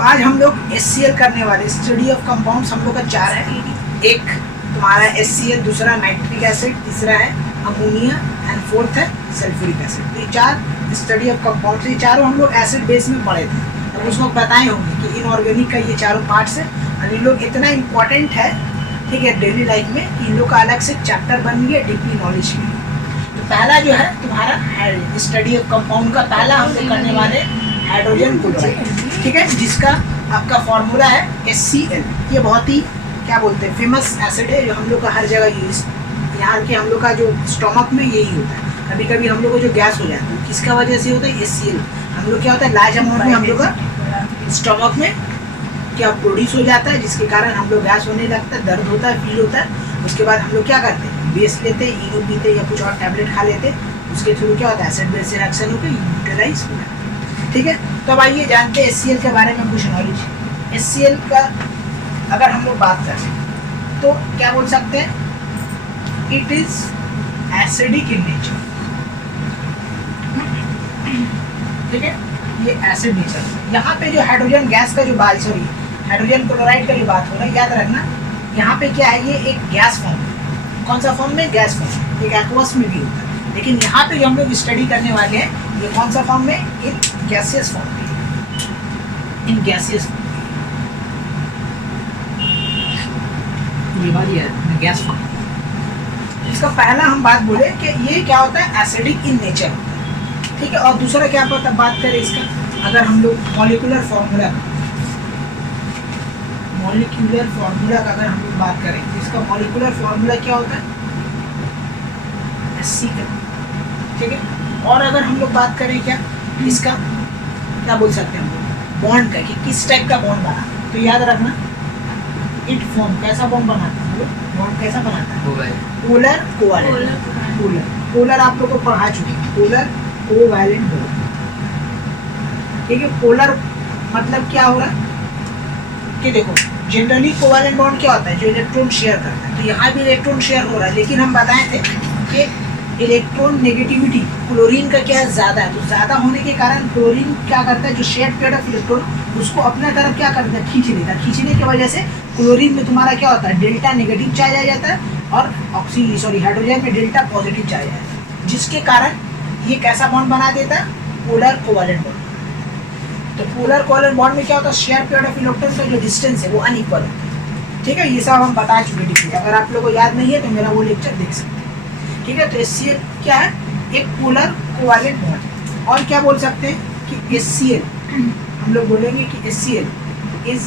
आज हम लोग HCl करने वाले, स्टडी ऑफ कंपाउंड्स हम लोग का 4 है। एक तुम्हारा HCl, दूसरा नाइट्रिक एसिड, तीसरा है अमोनिया एंड फोर्थ है सल्फ्यूरिक एसिड। तो ये 4 स्टडी ऑफ कंपाउंड्स, ये चारों हम लोग एसिड बेस में पढ़े थे। अब उसको बताए होंगे कि इनऑर्गेनिक का ये चारों पार्ट्स है और इन लोग इतना इम्पोर्टेंट है, ठीक है, डेली लाइफ में, इन लोग का अलग से चैप्टर बन गया डीपली नॉलेज के लिए। तो पहला जो है तुम्हारा स्टडी ऑफ कंपाउंड का पहला हम लोग करने वाले हाइड्रोजन क्लोराइड, ठीक है, जिसका आपका फॉर्मूला है HCl। ये बहुत ही क्या बोलते हैं फेमस एसिड है जो हम लोग का हर जगह यूज, यहाँ के हम लोग का जो स्टोमक में यही होता है। कभी कभी हम लोग को जो गैस हो जाता है किसका वजह से होता है, HCl। हम लोग क्या होता है लार्ज अमाउंट में हम लोग का स्टोमक में क्या प्रोड्यूस हो जाता है, जिसके कारण हम लोग गैस होने लगता है, दर्द होता है, फील होता है। उसके बाद हम लोग क्या करते हैं, बेस लेते हैं, इनो पीते हैं या कुछ और टैबलेट खा लेते हैं। उसके थ्रू क्या होता है एसिड बेस रिएक्शन होकर न्यूट्रलाइज हो जाता है, ठीक है। तो अब आइए जानते हैं HCl के बारे में कुछ नॉलेज। HCl का अगर हम लोग बात करें तो क्या बोल सकते हैं, it is acidic in nature, ठीक है, ये एसिड नेचर। यहाँ पे जो हाइड्रोजन गैस का जो बात, सॉरी हाइड्रोजन क्लोराइड का जो बात हो रहा है, याद रखना यहाँ पे क्या है, ये एक गैस फॉर्म है। कौन सा फॉर्म में, गैस फॉर्म। एक एक्वस में भी होता है, लेकिन यहाँ पे जो हम लोग स्टडी करने वाले हैं ये कौन सा फॉर्म में, इन गैसियस फॉर्म में, इन गैसियस फॉर्म। ये बात ये है गैस फॉर्म। इसका पहला हम बात बोले कि ये क्या होता है, एसिडिक इन नेचर, ठीक है। और दूसरा क्या पता बात करें इसका, अगर हम लोग मॉलिक्यूलर फार्मूला का अगर हम लोग बात करें तो इसका मॉलिक्यूलर फार्मूला क्या होता है, HCl, ठीक है। और अगर हम लोग बात करें क्या इसका, क्या बोल सकते हैं हम लोग बॉन्ड का, कि किस टाइप का बॉन्ड बना, तो याद रखना इट फॉर्म कैसा बॉन्ड बनाता है, बॉन्ड कैसा बनाता है, पोलर कोवैलेंट। पोलर आप लोग को पढ़ा चुके हैं, पोलर कोवैलेंट बॉन्ड, ठीक है। पोलर मतलब क्या हो रहा है कि देखो जनरली कोवैलेंट बॉन्ड क्या होता है, जो इलेक्ट्रॉन शेयर करता है। तो यहाँ भी इलेक्ट्रॉन शेयर हो रहा है, लेकिन हम बताए थे कि इलेक्ट्रॉन नेगेटिविटी क्लोरीन का क्या है, ज़्यादा है। तो ज़्यादा होने के कारण क्लोरीन क्या करता है, जो शेयर पेयर ऑफ इलेक्ट्रॉन उसको अपना तरफ क्या करता है, खींच लेता है। खींचने की वजह से क्लोरीन में तुम्हारा क्या होता है, डेल्टा नेगेटिव चार्ज आ जाता है, और हाइड्रोजन में डेल्टा पॉजिटिव चार्ज आ जाता है, जिसके कारण ये कैसा बॉन्ड बना देता है, पोलर कोवैलेंट बॉन्ड। तो पोलर कोवैलेंट बॉन्ड में क्या होता है, शेयर पेयर ऑफ इलेक्ट्रॉन का जो डिस्टेंस है वो अनइक्वल होता है, ठीक है। ये सब हम बता चुके हैं, अगर आप लोगों को याद नहीं है तो मेरा वो लेक्चर देख सकते हैं, ठीक है। तो HCl क्या है, एक पोलर कोवैलेंट बॉन्ड। और क्या बोल सकते हैं कि HCl हम लोग बोलेंगे कि HCl is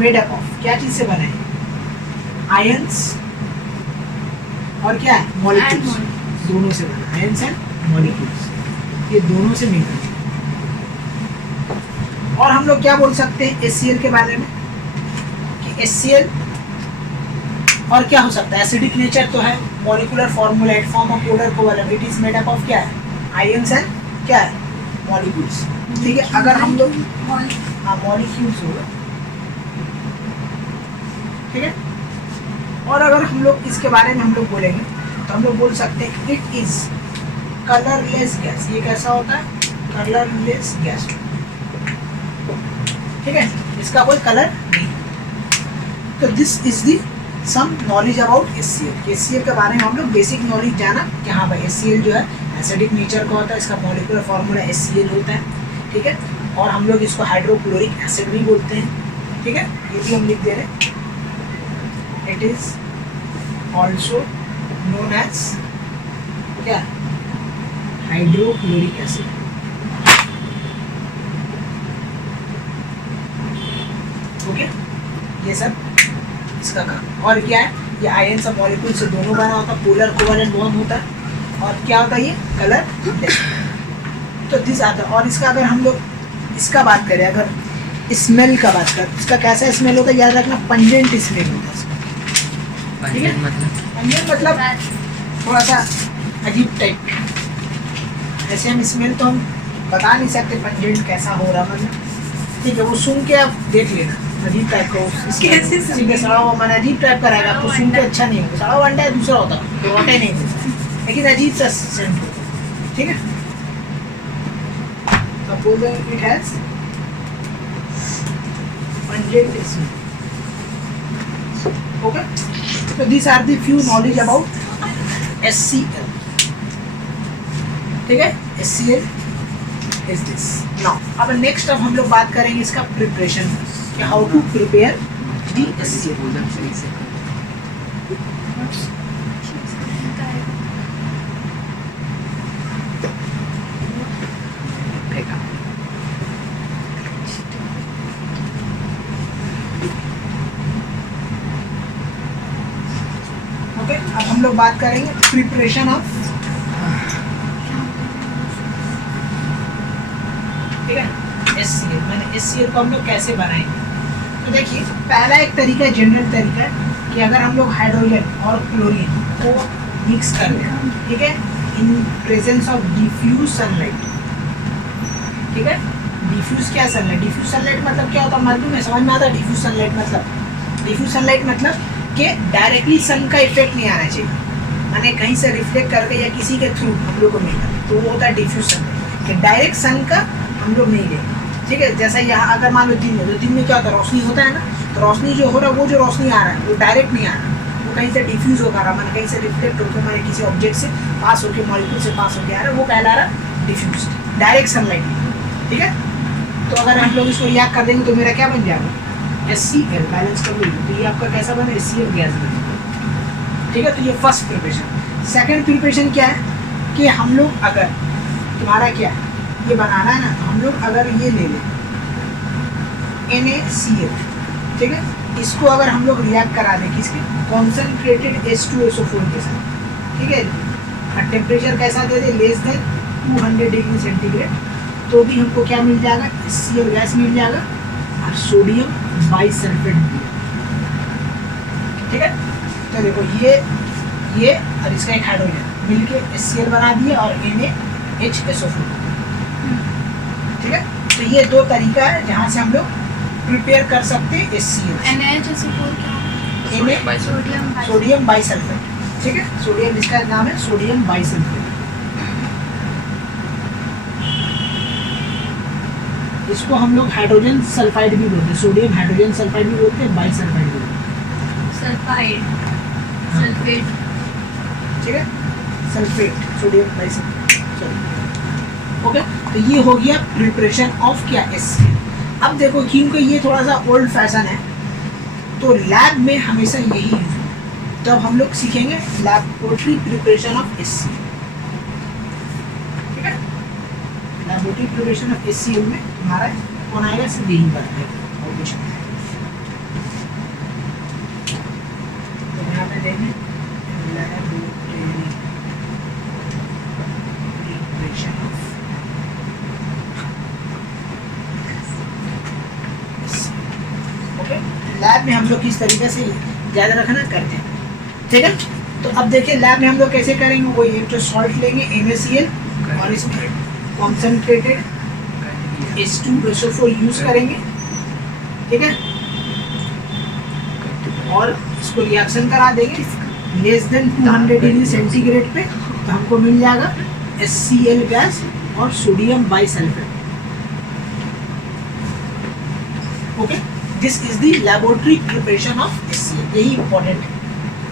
made up of, क्या चीज़ से बना है, आयंस और क्या है, मॉलिक्यूल्स, दोनों से बना, आयंस एंड मॉलिक्यूल्स, ये दोनों से मिलकर। और हम लोग क्या बोल सकते हैं HCl के बारे में कि HCl और क्या हो सकता है, एसिडिक नेचर तो है, molecular formula it form of polar covalent, it is made up of क्या है, आयंस एंड क्या है, मॉलिक्यूल्स, ठीक है। अगर हम लोग मॉलिक्यूल्स होगा, ठीक है। और अगर हम लोग इसके बारे में हम लोग बोलेंगे तो हम लोग बोल सकते हैं इट इज कलरलेस गैस। ये कैसा होता है, कलरलेस गैस, ठीक है, इसका कोई कलर नहीं। तो this is the some knowledge about HCl। HCl के बारे में हम लोग बेसिक नॉलेज जाना कि हाँ भाई HCl जो है एसिडिक नेचर का होता है, इसका मॉलिक्यूलर फार्मूला HCl होता है, ठीक है। और हम लोग इसको हाइड्रोक्लोरिक एसिड भी बोलते हैं, ठीक है, ये भी हम लिख दे रहे हैं। It is also known as क्या, हाइड्रोक्लोरिक एसिड, ओके। ये सब इसका काम। और क्या है, ये आयंस और मॉलिक्यूल से दोनों बना होता है, पोलर कोवैलेंट बॉन्ड होता है। और क्या होता है, ये कलर लेस। तो दिस आता है। और इसका अगर हम लोग इसका बात करें, अगर स्मेल का बात करें, इसका कैसा स्मेल होता है, याद रखना पंजेंट स्मेल होता है, ठीक है। पंजेंट मतलब थोड़ा सा अजीब टाइप, ऐसे हम स्मेल तो हम बता नहीं सकते पंजेंट कैसा हो रहा, मतलब ठीक है, वो सुन के आप देख लेना, अजीब टाइप का, सीधे सड़ा हुआ मन अजीब टाइप का रहेगा, आपको सुन के अच्छा नहीं होगा। सड़ा हुआ अंडा है दूसरा होता है, तो रोटे नहीं होता, लेकिन अजीब सा सेंट होता है, ठीक है। Suppose it has 100 decimal. Okay, so these are the few knowledge about SCL. ठीक है, SCL is this. Now, अब next अब हम लोग बात करेंगे इसका प्रिपरेशन कि how to prepare the SCL. Okay, अब हम लोग बात करेंगे प्रिपरेशन ऑफ, ठीक है, SCL. मैंने SCL को हम लोग कैसे बनाएंगे, तो देखिए पहला एक तरीका, जनरल तरीका है कि अगर हम लोग हाइड्रोजन और क्लोरीन को मिक्स कर दें, ठीक है, in presence of diffuse sunlight. ठीक है, डिफ्यूज क्या सनलाइट, डिफ्यूज सनलाइट मतलब क्या होता है मालूम है, समझ में आता है. डिफ्यूज सनलाइट मतलब, डिफ्यूज सनलाइट मतलब कि डायरेक्टली सन का इफेक्ट नहीं आना चाहिए, माने कहीं से रिफ्लेक्ट करके या किसी के थ्रू हम लोग को मिलता है, तो वो होता है डिफ्यूज सनलाइट कि डायरेक्ट सन का हम लोग नहीं लेंगे. ठीक है, जैसा यहाँ अगर मान लो दिन में, तो दिन में क्या होता है, रोशनी होता है ना, तो रोशनी जो हो रहा है, वो जो रोशनी आ रहा है वो डायरेक्ट नहीं आ रहा, वो कहीं से डिफ्यूज होकर आ रहा, मैंने कहीं से रिफ्लेक्ट होकर, मैंने किसी ऑब्जेक्ट से पास होकर, मॉलिक्यूल से पास होकर आ रहा है, वो कहला रहा डिफ्यूज, डायरेक्ट सनलाइट. ठीक है, तो अगर हम लोग इसको रिएक्ट कर देंगे तो मेरा क्या बन जाएगा, SCL, बैलेंस कर लो, तो ये आपका कैसा बने, SCL गैस बने. ठीक है, तो ये फर्स्ट प्रिपरेशन. सेकंड प्रिपरेशन क्या है कि हम लोग अगर तुम्हारा क्या है, ये बनाना है ना, तो हम लोग अगर ये ले लें NaCl, ठीक है, इसको अगर हम लोग रिएक्ट करा दें किसके, कॉन्सेंट्रेटेड H2SO4 के साथ. ठीक है, और टेम्परेचर कैसा दे दे, लेस देन 200 डिग्री सेंटीग्रेड, तो भी हमको क्या मिल जाएगा, SCL गैस मिल जाएगा और सोडियम बाइसल्फेट भी. ठीक है, तो देखो ये और इसका एक हाइड्रोजन मिलके SCL बना दिए और NaHSO4. ठीक है, तो ये दो तरीका है जहाँ से हम लोग प्रिपेयर कर सकते हैं SCL. NaHSO4 क्या, सोडियम बाइसल्फेट. ठीक है, सोडियम, इसका नाम है सोडियम बाइसल्फेट. इसको हम लोग हाइड्रोजन सल्फाइड भी बोलते हैं, सोडियम हाइड्रोजन सल्फाइड भी बोलते हैं, बाइसल्फाइड भी बोलते हैं. Sulphide, sulphate. ठीक है, सल्फेट, सोडियम बाइसल्फेट. चलो, ओके, तो ये हो गया प्रिपरेशन ऑफ क्या, SCL. अब देखो क्योंकि ये थोड़ा सा ओल्ड फैशन है, तो लैब में हमेशा यही यूज होता है. तो अब हम लोग सीखेंगे लैबोरेटरी प्रिपरेशन ऑफ SCL. ठीक है, लैबोरेटरी प्रिपरेशन ऑफ SCL में हमारा कौन आएगा, सिर्फ यही बात है और कुछ नहीं. तो यहाँ पे देंगे लैबोरेटरी प्रिपरेशन ऑफ लैब में हम लोग किस तरीके से ज़्यादा रखना करते हैं. ठीक है, तो अब देखिए लैब में हम लोग कैसे करेंगे, वो एक जो सॉल्ट लेंगे NaCl और इसमें कॉन्सेंट्रेटेड H2SO4 यूज करेंगे. ठीक है, और इसको रिएक्शन करा देंगे लेस देन 200 डिग्री सेंटीग्रेड पे, तो हमको मिल जाएगा SCL गैस और sodium bisulphate. Okay, this is the laboratory preparation of SCL. यही इंपॉर्टेंट है.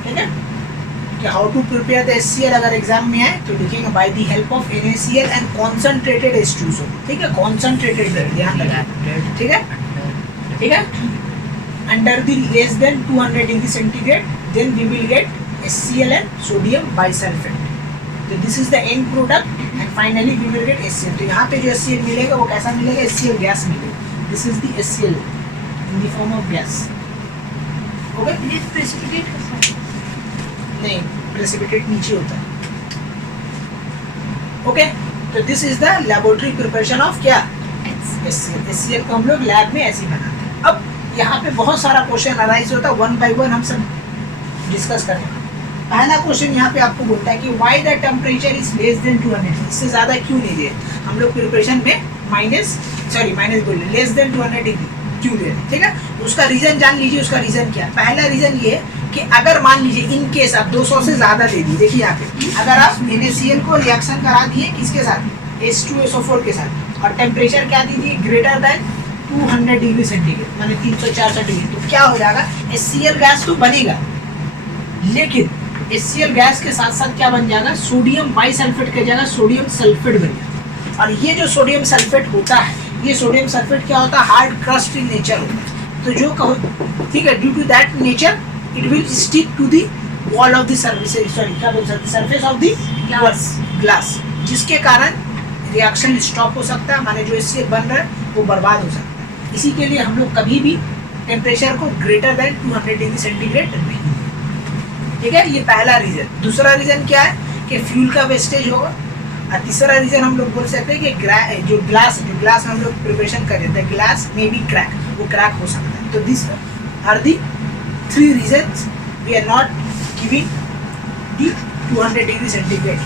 ठीक है, कि how to prepare the SCL अगर एग्जाम में आए तो लिखेंगे by the help of NaCl and concentrated H2SO. ठीक है, कॉन्सेंट्रेटेड ध्यान रखिए. ठीक है, ठीक है, under the less than 200 degree centigrade, then we will get SCL and sodium bisulphate. तो this is the end product and finally we will get SCL. तो यहाँ पे जो SCL मिलेगा वो कैसा मिलेगा, SCL गैस मिलेगा. This is the SCL in the form of gas. Okay? ये प्रेसिपिटेट कैसा है? नहीं, प्रेसिपिटेट नीचे होता है. ओके, तो this is the laboratory preparation of क्या, SCL. SCL को हम लोग लैब में ऐसे ही बनाते हैं. अब यहाँ पे बहुत सारा क्वेश्चन अराइज होता है, वन बाय वन हम सब डिस्कस करेंगे. पहला क्वेश्चन यहाँ पे आपको बोलता है कि why the temperature is less than 200, इससे ज़्यादा क्यों नहीं दिए हम लोग प्रिपरेशन में, माइनस बोल रहे, लेस देन 200 डिग्री क्यों दे रहे. ठीक है, उसका रीजन जान लीजिए. उसका रीजन क्या है, पहला रीजन ये है कि अगर मान लीजिए इन केस आप 200 से ज़्यादा दे दी, देखिए यहाँ पे अगर आप NaCl को रिएक्शन करा दिए किसके साथ, H2SO4 के साथ, और टेम्परेचर क्या दी थी, ग्रेटर देन 200 डिग्री सेंटीग्रेड माने 364 डिग्री, तो क्या हो जाएगा, HCl गैस तो बनेगा, लेकिन HCl गैस के साथ साथ क्या बन जाएगा, सोडियम बाइसल्फेट की जगह सोडियम सल्फेट बन जाएगा। और ये जो सोडियम सल्फेट होता है, ये सोडियम सल्फेट क्या होता है, हार्ड क्रस्ट इन नेचर होता है। तो जो कहो, ठीक है, due to that nature it will stick to the wall of the surface, sorry क्या बोल सकते, सरफेस ऑफ दी ग्लास, जिसके कारण रिएक्शन स्टॉप हो सकता है, माने जो इससे बन रहा है वो बर्बाद हो सकता है। इसी के लिए हम लोग कभी भी टेम्परेचर को ग्रेटर देन 200 डिग्री सेंटीग्रेड नहीं, ठीक है, ये पहला रीजन। दूसरा रीजन क्या है कि फ्यूल का वेस्टेज होगा। और तीसरा रीजन हम लोग बोल सकते हैं कि जो ग्लास में हम लोग प्रिपरेशन कर रहे थे, ग्लास में भी क्रैक, वो क्रैक हो सकता है। तो this are the 3 reasons we are not giving the 200 degree centigrade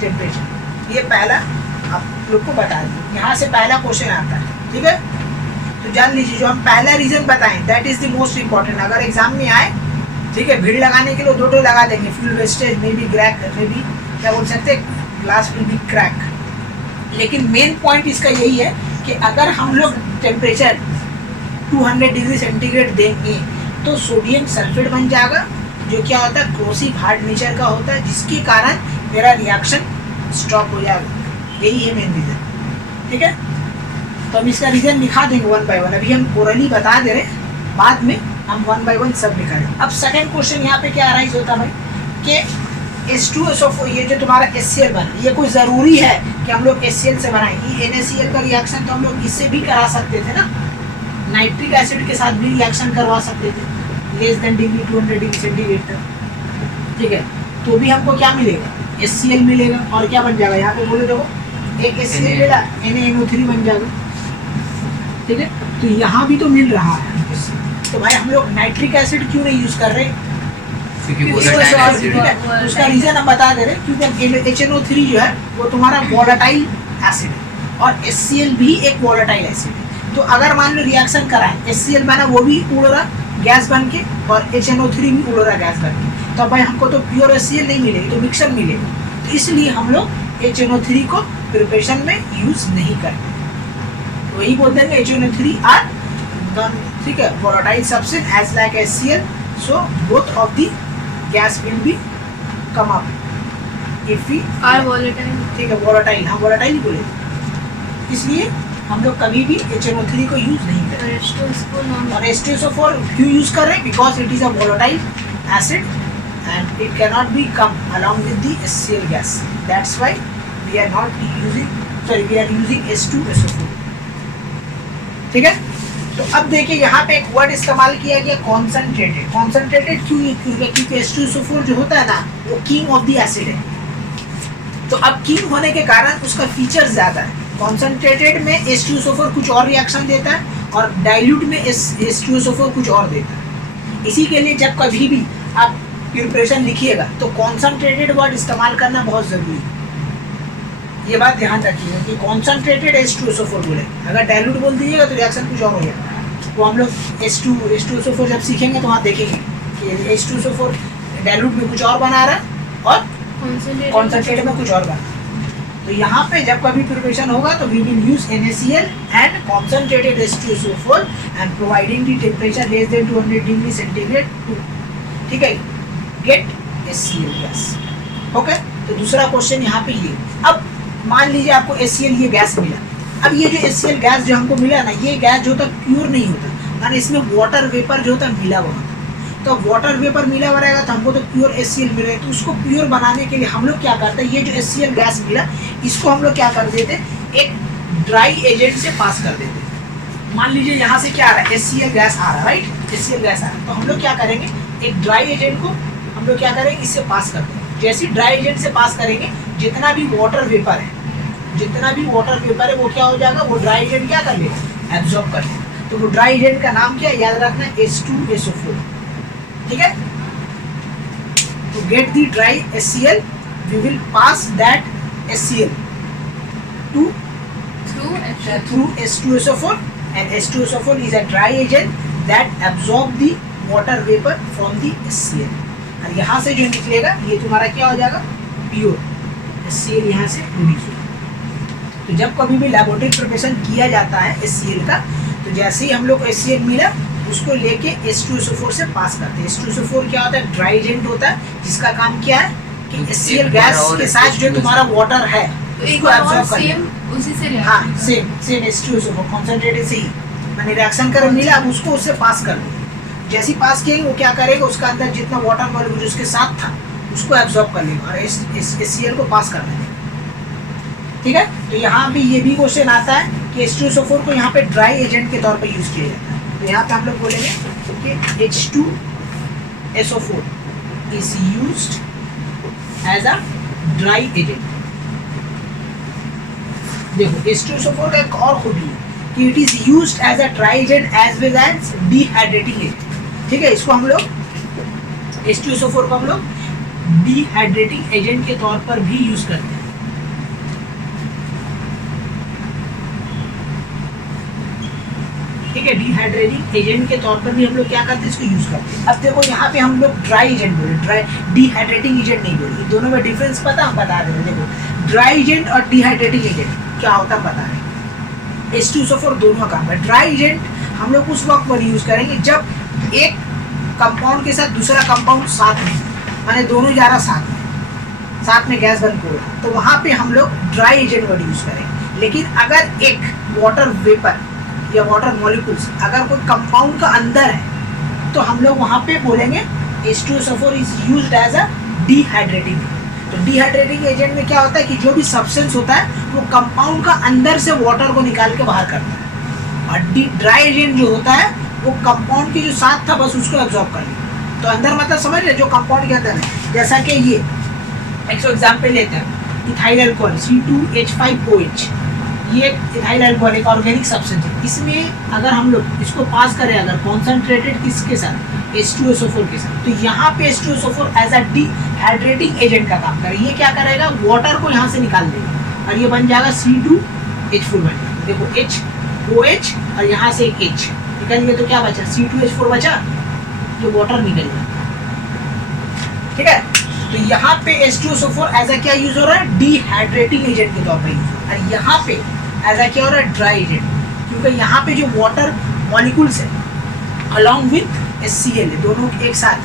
temperature. ये पहला आप लोग को बता दें, यहाँ से पहला क्वेश्चन आता है, ठीक है। तो जान लीजिए, जो हम पहला रीजन बताएं that is the most important. अगर एग्जाम में आए, ठीक है, भीड़ लगाने के लिए 2 लगा देंगे, फ्यूल वेस्टेज में भी क्रैक, में भी क्या बोल सकते हैं, ग्लास विल बी क्रैक। लेकिन मेन पॉइंट इसका यही है कि अगर हम लोग टेम्परेचर 200 डिग्री सेंटीग्रेड देंगे तो सोडियम सल्फेट बन जाएगा, जो क्या होता है, क्रोसिव हार्ड नेचर का होता है, जिसके कारण मेरा रिएक्शन स्टॉप हो जाएगा। यही है मेन रीजन, ठीक है। तो हम इसका रीजन लिखा देंगे 1 बाय 1। अभी हम ओरली बता दे रहे, बाद में हम 1 बाय 1 सब लिखा देंगे। अब सेकंड क्वेश्चन यहाँ पे क्या अराइज होता है भाई कि H2SO4, ये जो तुम्हारा HCl बना, ये कोई ज़रूरी है कि हम लोग HCl से बनाएं? ये NaCl का रिएक्शन तो हम लोग इससे भी करा सकते थे ना, नाइट्रिक एसिड के साथ भी रिएक्शन करवा सकते थे less than degree 200 degree centigrade तक, ठीक है। तो भी हमको क्या मिलेगा, HCl मिलेगा। और क्या बन जाएगा, यहाँ पे बोले देखो, एक HCl मिला, NaNO3 बन जाएगा, ठीक है। तो यहाँ भी तो मिल रहा है, तो भाई हम लोग नाइट्रिक एसिड क्यों नहीं यूज़ कर रहे, क्योंकि उसका रीजन हम बता दे रहे, क्योंकि HNO3 जो है वो तुम्हारा वोलेटाइल एसिड है और HCl भी एक वोलेटाइल एसिड है। तो अगर मान लो रिएक्शन कराएं, HCl बना, वो भी उड़ रहा गैस बन के, और HNO3 भी उड़ रहा गैस बन के, तो भाई हमको तो प्योर HCl नहीं मिलेगी, तो मिक्सर मिलेगा। तो इसलिए हम लोग HNO3 को प्रिपरेशन में यूज नहीं करते, वही बोलते हैं HNO3 आर ठीक है volatile substance as like HCl, so both of the gas will be come up if we are volatile, ठीक है, volatile, हाँ volatile ही बोले, इसलिए हम लोग कभी भी HNO3 को यूज नहीं करते। और H2SO4 क्यों यूज कर रहे हैं, because it is a volatile acid and it cannot be come along with the HCl gas, that's why we are not using, sorry we are using H2SO4, ठीक है। तो अब देखिए यहाँ पे एक वर्ड इस्तेमाल किया गया कॉन्सनट्रेटेड। कॉन्सनट्रेटेड क्योंकि H2SO4 जो होता है ना, वो किंग ऑफ द एसिड है। तो अब किंग होने के कारण उसका फीचर ज़्यादा है। कॉन्सनट्रेटेड में H2SO4 कुछ और रिएक्शन देता है और डाइल्यूट में H2SO4 कुछ और देता है। इसी के लिए जब कभी भी आप प्रिपरेशन लिखिएगा तो कॉन्सनट्रेटेड वर्ड इस्तेमाल करना बहुत ज़रूरी है। ये बात ध्यान रखिएगा कि कॉन्सनट्रेटेड H2SO4 बोले, अगर डाइल्यूट बोल दीजिएगा तो रिएक्शन कुछ और हो जाएगा। तो हम लोग H2SO4 जब सीखेंगे तो वहाँ देखेंगे कि H2SO4 डाइल्यूट में कुछ और बना रहा है और कॉन्सनट्रेटेड में कुछ और बना। तो यहाँ पे जब कभी प्रिपरेशन होगा तो we will use NaCl and concentrated H2SO4 and providing the temperature less than 200 degree centigrade to, ठीक है, गेट HCl गैस। ओके, तो दूसरा क्वेश्चन यहाँ पे ये। अब मान लीजिए आपको HCl ये गैस मिला। अब ये जो HCl गैस जो हमको मिला ना, ये गैस जो होता प्योर नहीं होता, यानी इसमें वाटर वेपर जो होता मिला हुआ होता। तो वाटर वेपर मिला हुआ रहेगा तो हमको तो प्योर HCl मिलेगा। तो उसको प्योर बनाने के लिए हम लोग क्या करते हैं, ये जो HCl गैस मिला इसको हम लोग क्या कर देते, एक ड्राई एजेंट से पास कर देते। मान लीजिए यहाँ से क्या आ रहा है, HCl गैस आ रहा है, राइट, HCl गैस आ रहा है। तो हम लोग क्या करेंगे, एक ड्राई एजेंट को हम लोग क्या करेंगे, इससे पास कर देंगे। जैसे ड्राई एजेंट से पास करेंगे, जितना भी वाटर वेपर है वो क्या हो जाएगा, वो ड्राई एजेंट क्या कर लेगा, एब्जॉर्ब कर लेगा। तो वो ड्राई एजेंट का नाम क्या है, याद रखना, H2SO4, ठीक है। तो get the dry HCl, we will pass that HCl through H2SO4 and H2SO4 is a dry agent that absorb the water vapor from the HCl। और यहाँ से जो निकलेगा ये तुम्हारा क्या हो जाएगा, प्योर HCl यहाँ से प्रोड्यूस होगा। तो जब कभी भी लैबोरेटरी प्रिपरेशन किया जाता है HCl का, तो जैसे ही हम लोग को HCl मिला उसको लेके H2SO4 से पास करते हैं। H2SO4 क्या होता है? ड्राई एजेंट होता है जिसका काम क्या है कि HCl गैस के साथ जो तुम्हारा वाटर है तो एक उसको बार और एब्जॉर्ब कर सेम उसी से reaction हाँ करो। सेम H2SO4 कॉन्सेंट्रेटेड से ही मैंने रिएक्शन कर मिला, अब उसको उससे पास कर दो। जैसे ही पास किएंगे वो क्या करेगा, उसका अंदर जितना वाटर मॉलिक्यूल उसके साथ था उसको एब्जॉर्ब कर लेगा और HCl को पास कर देगा। ठीक है, तो यहाँ पे ये भी क्वेश्चन आता है कि H2SO4 को यहाँ पे ड्राई एजेंट के तौर पे यूज किया जाता है। तो यहाँ पे हम लोग बोलेंगे कि H2SO4 is used as a dry agent। देखो H2SO4 का एक और खूबी है कि it is used as a dry agent as well as dehydrating agent. ठीक है, इसको हम लोग H2SO4 को हम लोग डिहाइड्रेटिंग एजेंट के तौर पर भी यूज करते हैं। ठीक है, डिहाइड्रेटिंग एजेंट के तौर पर भी हम लोग क्या करते हैं, इसको यूज करते हैं। अब देखो यहाँ पे हम लोग ड्राई एजेंट बोले, ड्राई डिहाइड्रेटिंग एजेंट नहीं बोले। दोनों में डिफरेंस पता हम बता दे रहे हैं। देखो ड्राई एजेंट और डिहाइड्रेटिंग एजेंट क्या होता है बता रहे हैं। H2SO4 दोनों काम है। ड्राई एजेंट हम लोग उस वक्त पर यूज करेंगे जब एक कंपाउंड के साथ दूसरा कंपाउंड साथ में, माने दोनों जा रहा साथ में गैस बन को, तो वहाँ पे हम लोग ड्राई एजेंट वर्ड यूज करेंगे। लेकिन अगर एक वाटर वेपर या वाटर मॉलिक्यूल्स अगर कोई कंपाउंड का अंदर है तो हम लोग वहाँ पे बोलेंगे H2SO4 is used as a dehydrating. तो डिहाइड्रेटिंग एजेंट में क्या होता है कि जो भी सब्सटेंस होता है वो कंपाउंड का अंदर से वाटर को निकाल के बाहर करता है, और ड्राई एजेंट जो होता है वो कंपाउंड के जो साथ था बस उसको एब्जॉर्ब कर लेता। तो अंदर मतलब समझ रहे जो कंपाउंड के अंदर है, जैसा कि ये एक एग्जाम्पल लेते हैं इथाइल अल्कोहल C2H5OH, ये इथाइल अल्कोहल एक ऑर्गेनिक सब्सटेंस है। इसमें अगर हम लोग इसको पास करें अगर कॉन्सेंट्रेटेड किसके साथ, H2SO4 के साथ, तो यहाँ पे H2SO4 as a dehydrating agent का काम करेगा। ये क्या करेगा, वाटर को यहाँ से निकाल देगा और ये बन जाएगा C2H4 बन जाएगा। देखो HOH और यहाँ से एक H निकल गया तो क्या बचा, C2H4 बचा, जो वाटर निकल गया। ठीक है, तो यहाँ पे H2SO4 एज अ क्या यूज हो रहा है, डिहाइड्रेटिंग एजेंट के तौर पर यूज हो रहा है। और यहाँ पे एज अ क्या हो रहा है, ड्राई एजेंट, क्योंकि यहाँ पे जो वाटर मॉलिक्यूल्स है अलॉन्ग विथ HCl है, दोनों एक साथ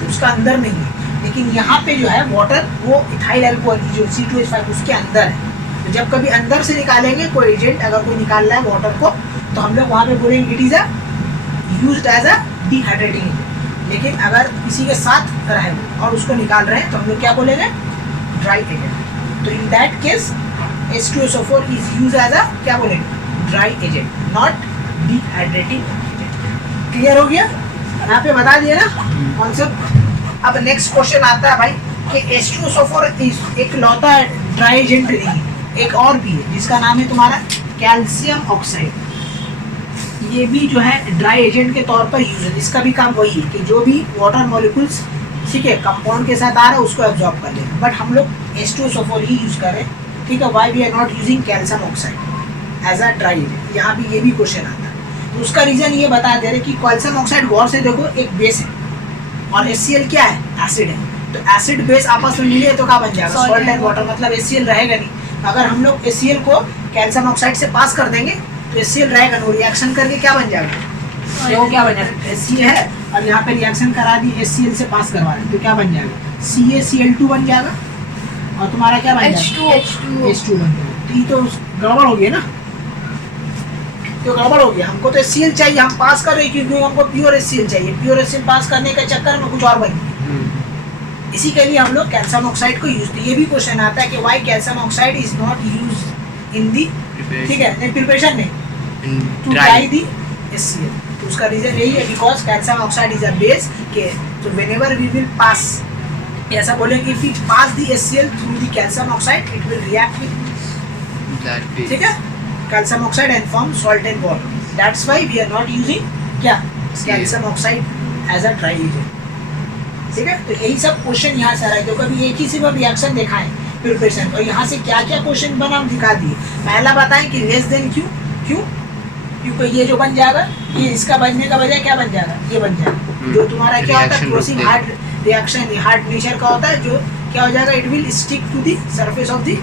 है, उसका अंदर नहीं है। लेकिन यहाँ पे जो है वाटर वो इथाइल अल्कोहल जो C2H5 उसके अंदर है। तो जब कभी अंदर से निकालेंगे कोई एजेंट, अगर कोई निकाल रहा है वाटर को, तो हम लोग वहाँ पे बोलेंगे it is a used as a dehydrating agent. लेकिन अगर किसी के साथ रहे और उसको निकाल रहे हैं तो हम लोग क्या बोलेंगे, ड्राई एजेंट। तो in that case H2SO4 is used as a क्या बोलेंगे, dry agent, not dehydrating agent. Clear हो गया, यहाँ पे बता दिया ना कॉन्सेप्ट। अब नेक्स्ट क्वेश्चन आता है भाई कि H2SO4 एक लौता ड्राई एजेंट नहीं है, एक और भी है जिसका नाम है तुम्हारा कैल्शियम ऑक्साइड। ये भी जो है ड्राई एजेंट के तौर पर यूज है। इसका भी काम वही है कि जो भी वाटर मॉलिक्यूल्स ठीक है कंपाउंड के साथ आ रहा है उसको एब्जॉर्ब कर लेगा। बट हम लोग H2SO4 ही यूज करें। ठीक है, why we are not using calcium oxide as a dry agent. यहाँ भी ये भी क्वेश्चन आता है। तो उसका रीजन ये बता दे रहे कि कैल्शियम ऑक्साइड गौर से देखो एक बेस है और HCl क्या है, एसिड है। तो एसिड बेस आपस में मिले तो क्या बन जाएगा, सॉल्ट एंड वाटर, मतलब HCl रहेगा नहीं। अगर हम लोग HCl को कैल्शियम ऑक्साइड से पास कर देंगे तो HCl रहेगा नहीं, रिएक्शन करके क्या बन जाएगा, ये वो क्या बन जाएगा, HCl है और यहाँ पे रिएक्शन करा दी HCl से पास करवा दें तो क्या बन जाएगा, CaCl2 बन जाएगा और तुम्हारा क्या बन जाएगा, H2 बन जाएगा। तो ये तो गड़बड़ हो गया ना, तो गड़बड़ हो गया। हमको तो HCl चाहिए, हम पास कर रहे हैं क्योंकि हमको प्योर HCl चाहिए। प्योर HCl पास करने के चक्कर में कुछ और बन गया। इसी के लिए हम लोग कैल्शियम ऑक्साइड को यूज, ये भी क्वेश्चन आता है कि why calcium oxide is not use in the, ठीक है, नहीं प्रिपरेशन नहीं, टू ड्राई दी HCl। तो उसका रीजन यही है because calcium oxide is a base के, तो व्हेनेवर वी विल पास, ऐसा बोलेंगे if it pass the HCl through the calcium oxide it will react with that base, ठीक है, calcium oxide and form salt and water. That's why we are not using क्या, calcium oxide as a dry agent. ठीक है, तो यही सब question यहाँ से आ रहा है। जो कभी एक ही सिर्फ रिएक्शन दिखाएं प्रिपरेशन, और यहाँ से क्या क्या क्वेश्चन बना हम दिखा दिए। पहला बताएं कि लेस देन क्यों ये जो बन जाएगा, ये इसका बनने का वजह क्या बन जाएगा, ये बन जाएगा। जो तुम्हारा क्या होता है, closing hard reaction hard nature का होता है, जो क्या हो जाएगा, it will stick to the surface of the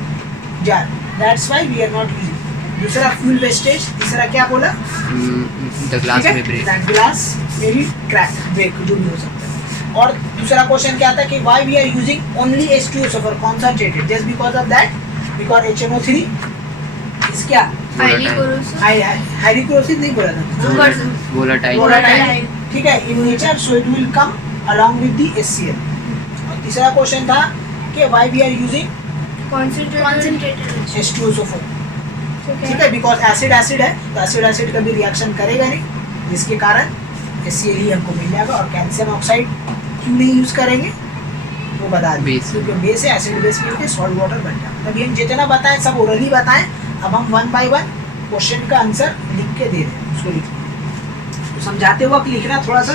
jar. That's why we are not using दूसरा फ्यूल वेस्टेज, तीसरा क्या बोला, द ग्लास में break, glass may be crack, break, जो भी हो सकता है। और दूसरा क्वेश्चन क्या था कि why we are using only H2O sulphur concentrated, just because of that, because HNO3 is क्या हाईली कोरोसिव, हाईली कोरोसिव नहीं बोला था, वोलेटाइल, ठीक है, in nature, so it will come along with the HCl। और तीसरा क्वेश्चन था कि why we are using concentrated H2O sulphur, ठीक है, बिकॉज एसिड एसिड है, तो एसिड एसिड कभी रिएक्शन करेगा नहीं, जिसके कारण HCl ही हमको मिल जाएगा। और कैल्शियम ऑक्साइड क्यों नहीं यूज करेंगे वो बता दें, क्योंकि बेस है, एसिड बेस मिलकर सॉल्ट वाटर बन जाएगा। तभी हम जितना बताएं सब ओरली बताएं, अब हम 1 by 1 क्वेश्चन का आंसर लिख के दे दें, उसको लिख तो समझाते वक्त लिखना थोड़ा सा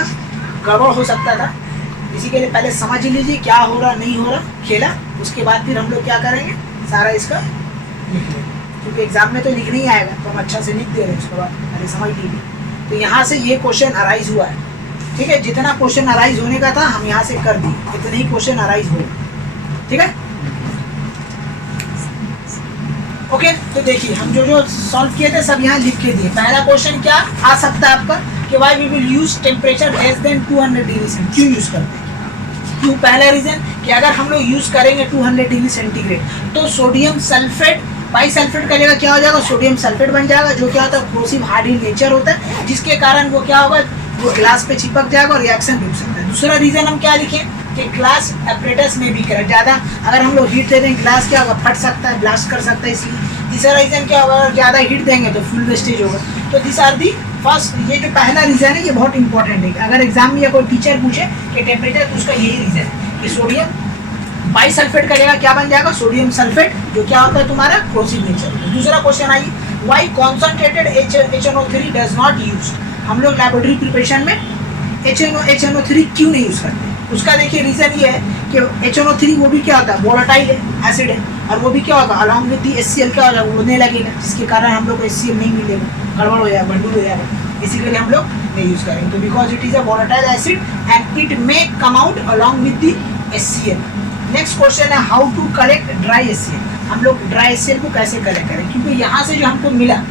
गड़बड़ हो सकता था, इसी के लिए पहले समझ लीजिए क्या हो रहा नहीं हो रहा खेला, उसके बाद फिर हम लोग क्या करेंगे, सारा इसका लिख लेंगे, क्योंकि एग्जाम में तो लिख नहीं आएगा, तो हम अच्छा से लिख दे रहे हैं, उसके बाद पहले समझ लीजिए। तो यहाँ से ये क्वेश्चन अराइज हुआ है, ठीक है, जितना क्वेश्चन अराइज होने का था हम यहाँ से कर दिए, इतने ही क्वेश्चन अराइज हुए, ठीक है। ओके, तो देखिए हम जो जो सॉल्व किए थे सब यहाँ लिख के दिए। पहला क्वेश्चन क्या आ सकता है आपका कि why we will use temperature less than 200 degree centigrade, क्यों यूज करते हैं, क्यों, पहला रीजन कि अगर हम लोग यूज करेंगे 200 डिग्री सेंटीग्रेड तो सोडियम सल्फेट बाई सल्फेट करेगा, क्या हो जाएगा, सोडियम सल्फेट बन जाएगा, जो क्या होता है क्रोसिव हार्ड इन नेचर होता है, जिसके कारण वो क्या होगा, वो ग्लास पे चिपक जाएगा और रिएक्शन रुक सकता है। दूसरा रीजन हम क्या लिखें कि ग्लास एपरेटस में भी करें, ज़्यादा अगर हम लोग हीट दे दें ग्लास क्या होगा, फट सकता है, ब्लास्ट कर सकता है, इसलिए। तीसरा रीजन क्या होगा, अगर ज़्यादा हीट देंगे तो फुल वेस्टेज होगा। तो दिस आर दी फर्स्ट, ये जो पहला रीजन है ये बहुत इंपॉर्टेंट है, अगर एग्जाम में या कोई टीचर पूछे कि टेम्परेचर, तो उसका यही रीजन है कि सोडियम बाई सल्फेट करेगा, क्या बन जाएगा, सोडियम सल्फेट, जो क्या होता है तुम्हारा क्रोसिव नेचर। दूसरा क्वेश्चन आइए, why concentrated HNO3 does not use, हम लोग लेबोरेटरी प्रिपरेशन में HNO3 क्यों नहीं यूज करते, उसका देखिए रीजन ये है कि HNO3 वो भी क्या होता है, वोलेटाइल है, एसिड है, और वो भी क्या होगा, अलॉन्ग विद दी HCl क्या होगा, उड़ने लगेगा, जिसके कारण हम लोग को HCl नहीं मिलेगा, गड़बड़ हो जाएगा, बंडूल हो जाएगा, इसी के लिए हम लोग नहीं यूज करेंगे। तो because it is a volatile acid and it may come out along with the HCl। Next question है how to collect dry HCl, हम लोग ड्राई HCl को कैसे कलेक्ट करें, क्योंकि यहाँ से जो हमको मिला,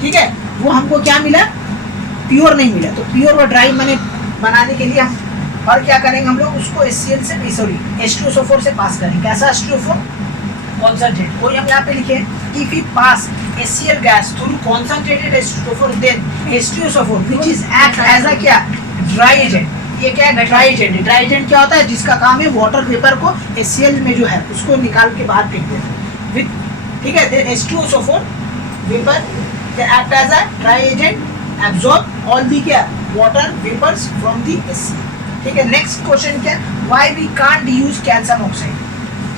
ठीक है, वो हमको क्या मिला, प्योर नहीं मिला, तो प्योर और ड्राई मैंने बनाने के लिए हम और क्या करेंगे, हम लोग उसको HCl से, सॉरी H2SO4 से पास करेंगे। कैसा H2SO4 कॉन्सनट्रेट, वही हम यहाँ पे लिखे, if we pass HCl gas through concentrated H2SO4 then H2SO4 which is act as a क्या, ड्राई एजेंट। ये क्या है, ड्राई एजेंट है। ड्राई एजेंट क्या होता है, जिसका काम है वाटर वेपर को HCl में जो है उसको निकाल के बाहर फेंक देना विद, ठीक है, then H2SO4 vapour act as a dry agent, absorb all the क्या, water vapours from the HCl, ठीक है। नेक्स्ट क्वेश्चन क्या, why we can't use calcium oxide,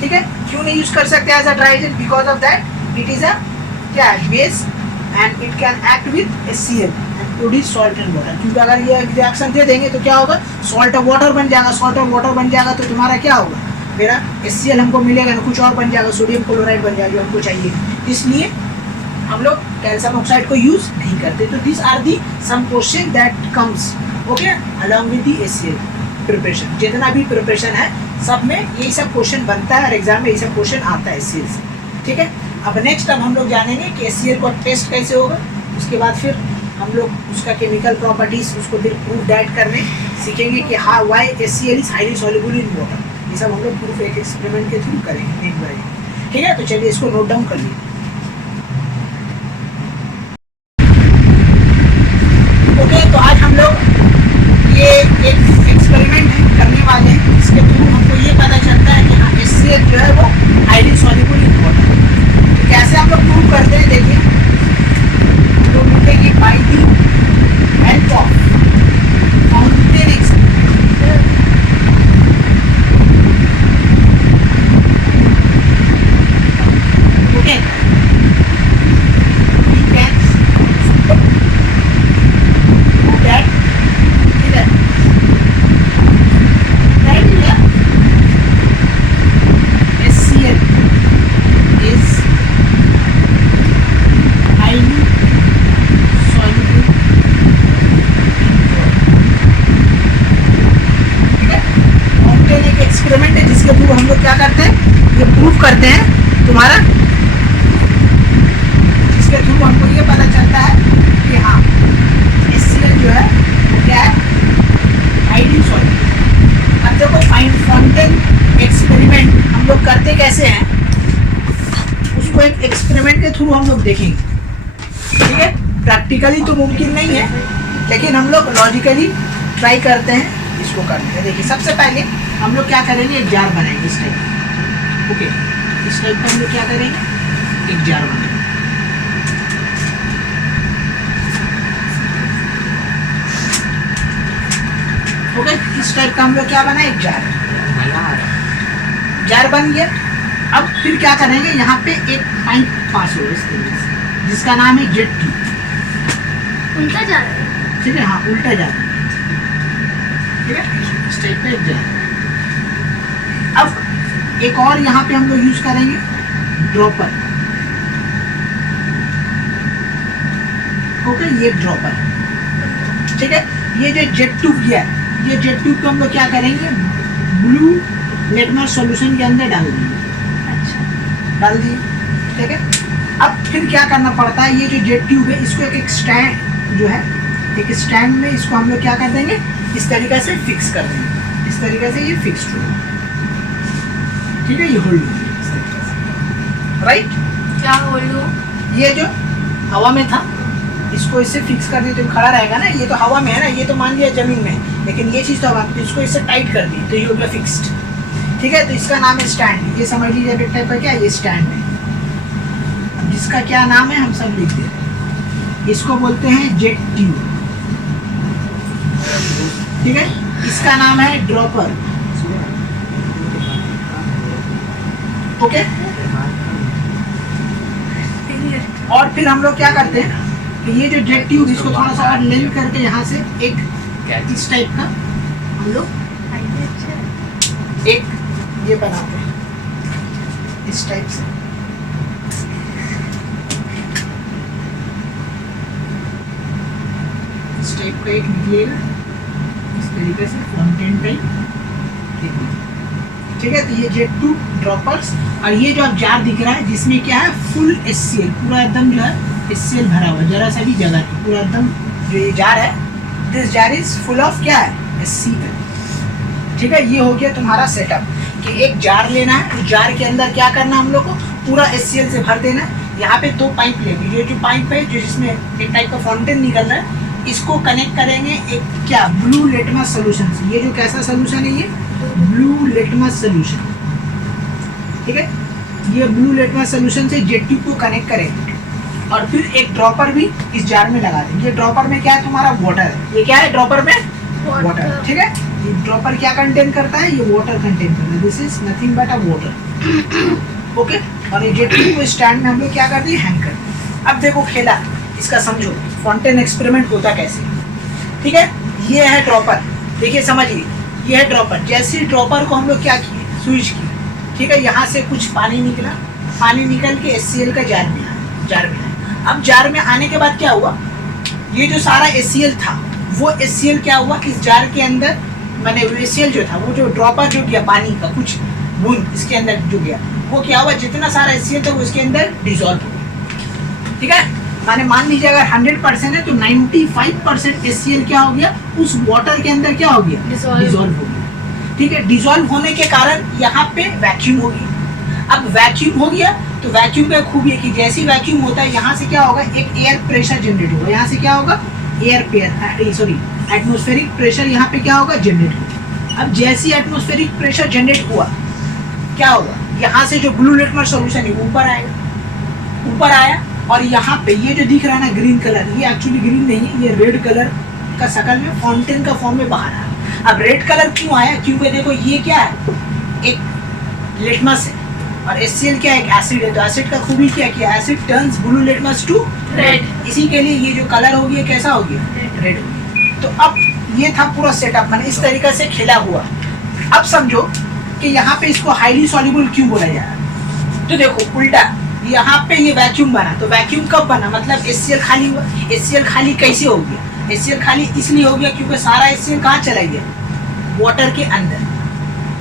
ठीक है, क्यों नहीं यूज कर सकते as a dry agent, because of that it is a क्या, base and it can act with HCl and produce salt and water, क्योंकि अगर ये रिएक्शन दे देंगे तो क्या होगा, सॉल्ट और वाटर बन जाएगा, सॉल्ट और वाटर बन जाएगा तो तुम्हारा क्या होगा, मेरा HCl हमको मिलेगा ना, कुछ और बन जाएगा, सोडियम क्लोराइड बन जाएगा जो हमको चाहिए, इसलिए हम लोग कैल्शियम ऑक्साइड को यूज नहीं करते। तो this are the some question that comes okay along with the HCl preparation, जितना भी प्रिपरेशन है सब में यही सब क्वेश्चन बनता है और एग्जाम में यही सब क्वेश्चन आता है HCl से, ठीक है। अब नेक्स्ट हम लोग जानेंगे कि HCl को टेस्ट कैसे होगा, उसके बाद फिर हम लोग उसका केमिकल प्रॉपर्टीज उसको फिर प्रूफ डाइट करने सीखेंगे कि हाँ why HCl is highly soluble in water, ये सब हम लोग प्रूफ एक एक्सपेरिमेंट के थ्रू करेंगे एक बार, ठीक है। तो चलिए इसको नोट डाउन कर लीजिए। ओके, तो आज हम लोग ये एक एक्सपेरिमेंट करने वाले हैं, इसके थ्रू हमको ये पता चलता है कि हाँ HCl जो है वो हाईली सॉल्युबल इन वाटर। तो कैसे हम लोग प्रूव करते हैं, देखिए हम लोग लिखेंगे by the help of fountain experiment, okay, we can prove that HCl is highly soluble in water, ठीक है। फाउंटेन एक एक्सपेरिमेंट है जिसके थ्रू हम लोग क्या करते हैं, ये प्रूफ करते हैं तुम्हारा, जिसके थ्रू हमको पता चलता है कि हाँ HCl जो है वो क्या है, हाईली सॉल्युबल। अब देखो फाउंटेन एक्सपेरिमेंट हम लोग करते कैसे हैं, उसको एक एक्सपेरिमेंट के थ्रू हम लोग देखेंगे, ठीक है। प्रैक्टिकली तो मुमकिन नहीं है, लेकिन हम लोग लॉजिकली ट्राई करते हैं इसको करने का। देखिए सबसे पहले हम लोग क्या करेंगे, एक जार बनाएंगे इस टाइप, ओके। इस टाइप का हम लोग क्या करेंगे, एक जार बनाएंगे। ओके, इस टाइप का हम लोग क्या बनाए, एक जार। जार बन गया। अब फिर क्या करेंगे, यहाँ पे एक पाइप पास होगा इस तरीके से, जिसका नाम है जेट ट्यूब। उल्टा जा रहा है। ठीक है, हाँ उल्टा जा रहा है, ठीक है। इस टाइप का एक जार। अब एक और यहाँ पे हम लोग यूज करेंगे ड्रॉपर। ओके, ये ड्रॉपर, ठीक है। ये जो जेट ट्यूब किया है, ये जेट ट्यूब को हम लोग क्या करेंगे, ब्लू लेटमस सॉल्यूशन के अंदर डाल देंगे। अच्छा, डाल दिए, ठीक है। अब फिर क्या करना पड़ता है, ये जो जेट ट्यूब है इसको एक स्टैंड जो है, एक स्टैंड में इसको हम लोग क्या कर देंगे, इस तरीके से फिक्स कर देंगे। इस तरीके से ये फिक्स हो, ठीक है। ये होल्ड हो गया इस तरीके से, राइट। क्या होल्ड हो? ये जो हवा में था इसको इससे फिक्स कर दिए तो खड़ा रहेगा ना, ये तो हवा में है ना, ये तो मान लिया जमीन में, लेकिन ये चीज़ तो हवा में, इसको इससे टाइट कर दी तो ये हो गया फिक्स्ड, ठीक है। तो इसका नाम है स्टैंड। ये समझ लीजिए एक टाइप का क्या है, ये स्टैंड है। अब जिसका क्या नाम है हम सब लिख देते हैं, इसको बोलते हैं जेट ट्यूब, ठीक है। इसका नाम है ड्रॉपर, ओके। और फिर हम लोग क्या करते हैं कि ये जो जेट ट्यूब इसको थोड़ा सा और लेंथ करके यहाँ से एक इस टाइप का हम लोग एक ये बनाते हैं इस टाइप से, इस टाइप का एक निकलेगा इस तरीके से फाउंटेन टाइप, ठीक है। तो ये जेट ट्यूब ड्रॉपर्स, और ये जो अब जार दिख रहा है जिसमें क्या है, फुल HCl, पूरा एकदम जो है HCl भरा हुआ, जरा सा भी जगह नहीं, पूरा एकदम जो ये जार है, this jar is full of क्या है, HCl, ठीक है। ये हो गया तुम्हारा सेटअप कि एक जार लेना है, उस जार के अंदर क्या करना हम लोग को, पूरा HCl से भर देना है। यहाँ पे दो पाइप लेंगे, ये जो पाइप है जो जिसमें एक टाइप का फाउंटेन निकल रहा है, इसको कनेक्ट करेंगे एक क्या, ब्लू लेटमस सोल्यूशन से। ये जो कैसा सोल्यूशन है, ये ब्लू लेटमस सोल्यूशन, ठीक है। ये ब्लू लेटमस सोल्यूशन से जेट ट्यूब को कनेक्ट करेंगे, और फिर एक ड्रॉपर भी इस जार में लगा देंगे। ये ड्रॉपर में क्या है, तुम्हारा वाटर है। ये क्या है, ड्रॉपर में वाटर, ठीक है। ये ड्रॉपर क्या कंटेन करता है, ये वाटर कंटेन करता है, this is nothing but a water, okay. और ये जेट ट्यूब को स्टैंड में हम लोग क्या कर दिए, हैंग कर दिए। अब देखो खेला इसका, समझो फाउंटेन एक्सपेरिमेंट होता कैसे, ठीक है। ये है ड्रॉपर, देखिए समझिए, ये है ड्रॉपर। जैसे ड्रॉपर को हम लोग क्या किए, स्विच किए, ठीक है। यहाँ से कुछ पानी निकला, पानी निकल के HCl का जार में आया, जार में आया। अब जार में आने के बाद क्या हुआ, ये जो सारा HCl था वो HCl क्या हुआ, इस जार के अंदर, मैंने HCl जो था, वो जो ड्रॉपर जो गया पानी का कुछ बूंद इसके अंदर जो गया, वो क्या हुआ, जितना सारा HCl था वो इसके अंदर डिजॉल्व हो गया, ठीक है। माने मान लीजिए अगर 100% है तो 95% HCl क्या हो गया, उस वाटर के अंदर क्या हो गया, डिजॉल्व हो गया, ठीक है। डिजॉल्व होने के कारण यहाँ पे वैक्यूम हो गया। अब वैक्यूम हो गया तो वैक्यूम का खूबी है कि जैसे ही वैक्यूम होता है, यहाँ से क्या होगा, एक एयर प्रेशर जनरेट होगा। यहाँ से क्या होगा, एटमॉस्फेरिक प्रेशर यहाँ पे क्या होगा, जनरेट होगा। अब जैसे ही एटमॉस्फेरिक प्रेशर जनरेट हुआ, क्या होगा, यहाँ से जो ब्लू लेटमस सॉल्यूशन है ऊपर आएगा, ऊपर आया, और यहाँ पे ये जो दिख रहा है ना ग्रीन कलर, ये एक्चुअली ग्रीन नहीं है, ये रेड कलर का शकल में फाउंटेन का फॉर्म में बाहर आया। अब रेड कलर क्यों आया, क्योंकि देखो ये क्या है, एक लिटमस है, और HCl क्या है, एक एसिड है। तो एसिड का खूबी क्या किया, acid turns blue litmus to red, इसी के लिए ये जो कलर हो गया कैसा हो गया, रेड हो गया। तो अब ये था पूरा सेटअप, मैंने इस तरीके से खेला हुआ। अब समझो कि यहाँ पे इसको हाईली सॉल्युबल क्यों बोला जा रहा है, तो देखो उल्टा, यहाँ पे ये वैक्यूम बना, तो वैक्यूम कब बना, मतलब HCl खाली हुआ। HCl खाली कैसे हो गया, HCl खाली इसलिए हो गया क्योंकि सारा HCl कहाँ चला गया, वाटर के अंदर,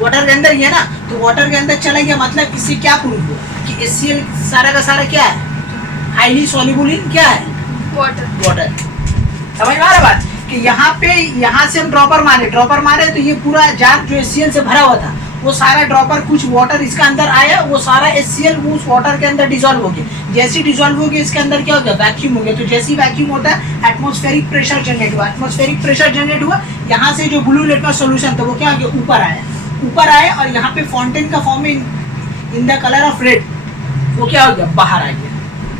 वाटर के अंदर ही है ना, तो वाटर के अंदर चला गया। मतलब इससे क्या प्रूव हुआ कि HCl सारा का सारा क्या है, हाईली सॉल्युबल इन क्या है, वाटर। वाटर। समझ में आ रहा बात कि यहाँ से हम ड्रॉपर मारे तो ये पूरा जार जो HCl से भरा हुआ था वो सारा ड्रॉपर कुछ वाटर इसका अंदर आया, वो सारा HCl उस वाटर के अंदर डिसॉल्व हो गया। जैसे डिसॉल्व हो गया इसके अंदर क्या हो गया, वैक्यूम हो गया। तो जैसे ही वैक्यूम होता है एटमॉस्फेरिक प्रेशर जनरेट हुआ। एटमॉस्फेरिक प्रेशर जनरेट हुआ, यहाँ से जो ब्लू लिटमस सॉल्यूशन था वो क्या हो गया, ऊपर आया और यहाँ पे फाउंटेन का form in the colour of red, वो क्या हो गया, बाहर आ गया।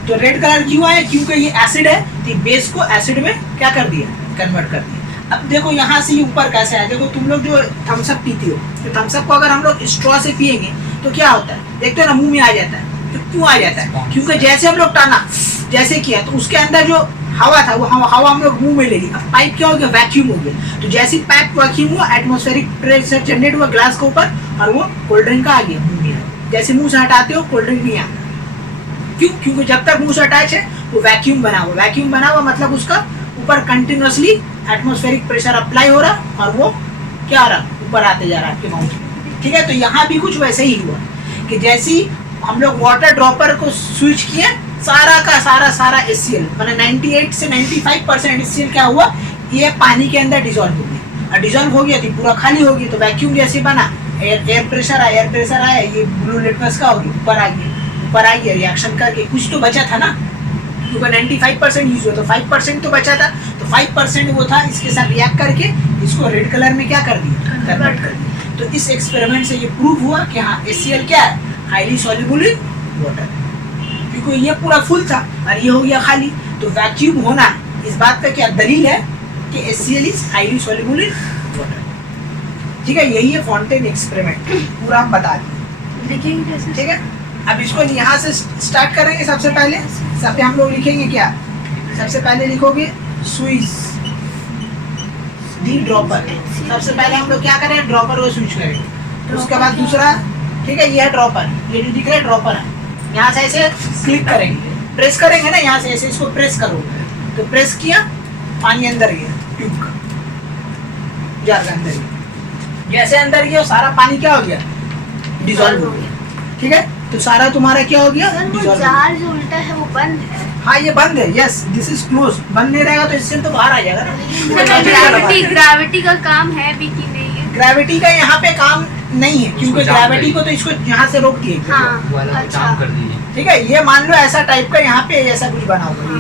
तो रेड कलर क्यों आया, क्योंकि ये एसिड है तो बेस को एसिड में क्या कर दिया, कन्वर्ट कर दिया। अब देखो यहाँ से ये ऊपर कैसे है, देखो तुम लोग जो थम्स अप पीते हो तो थम्स अप को अगर हम लोग स्ट्रॉ से पिएंगे तो क्या होता है, देखते हो ना मुंह में आ जाता है। तो क्यों आ जाता है, क्योंकि जैसे हम लोग टाना जैसे किया तो उसके अंदर जो हवा था वो हवा हम लोग मुंह में ले ली। अब पाइप क्या हो गया, वैक्यूम हो गया। तो जैसे पाइप वैक्यूम हुआ एटमॉस्फेरिक प्रेशर जनरेट हुआ ग्लास के ऊपर और वो कोल्ड ड्रिंक का आ गया मुंह में। जैसे मुंह से हटाते हो कोल्ड ड्रिंक नहीं आता, क्यों, क्योंकि जब तक मुंह से अटैच है वो वैक्यूम बना हुआ मतलब उसका ऊपर कंटिन्यूअसली एटमॉस्फेरिक प्रेशर अप्लाई हो रहा और वो क्या हो रहा, ऊपर आते जा रहा आपके माउथ में। ठीक है, तो यहाँ भी कुछ वैसे ही हुआ कि जैसे ही हम लोग वाटर ड्रॉपर को स्विच किए सारा का सारा HCl मतलब 98 से 95% HCl क्या हुआ, ये पानी के अंदर डिसॉल्व हो गया। और डिसॉल्व हो गया तो पूरा खाली हो गया। तो वैक्यूम जैसे बना, एयर प्रेशर आया, ये ब्लू लिटमस का हो गया, ऊपर आ गया रिएक्शन करके कुछ तो बचा था ना, क्योंकि 95% यूज हुआ तो 5% तो बचा था। तो 5% वो था, इसके साथ रिएक्ट करके इसको रेड कलर में क्या कर दिया, कन्वर्ट कर दिया। तो इस एक्सपेरिमेंट से ये प्रूव हुआ कि हाँ HCl क्या है, हाईली सॉल्युबल इन वाटर, क्योंकि ये पूरा फुल था और ये हो गया खाली। तो वैक्यूम होना इस बात का क्या दलील है कि HCl is highly soluble in water. ठीक है, यही है फाउंटेन एक्सपेरिमेंट, पूरा हम बता दें। ठीक है, अब इसको यहाँ से स्टार्ट करेंगे। सबसे पहले हम लोग लिखेंगे क्या, सबसे पहले लिखोगे स्विच दी ड्रॉपर। सबसे पहले हम लोग क्या करें, ड्रॉपर को स्विच करेंगे। उसके बाद दूसरा, ठीक है, ये है ड्रॉपर, ये जो दिख रहा है ड्रॉपर है। यहाँ से ऐसे क्लिक करेंगे, प्रेस करेंगे ना, यहाँ से ऐसे इसको प्रेस करोगे तो प्रेस किया, पानी अंदर गया ट्यूब का, जार का अंदर गया। जैसे अंदर गया सारा पानी क्या हो गया, डिसॉल्व हो गया। ठीक है, तो सारा तुम्हारा क्या हो गया, जार जो उल्टा है वो बंद है। हाँ ये बंद है, यस दिस इज क्लोज। बंद नहीं रहेगा तो इससे तो बाहर आ जाएगा ना। ग्रेविटी का काम है भी कि नहीं है? ग्रेविटी का यहाँ पे काम नहीं है, क्योंकि ग्रेविटी को तो इसको यहाँ से रोक दिए। हाँ, अच्छा। ठीक है, ये मान लो ऐसा टाइप का यहाँ पे ऐसा कुछ बना हुआ है,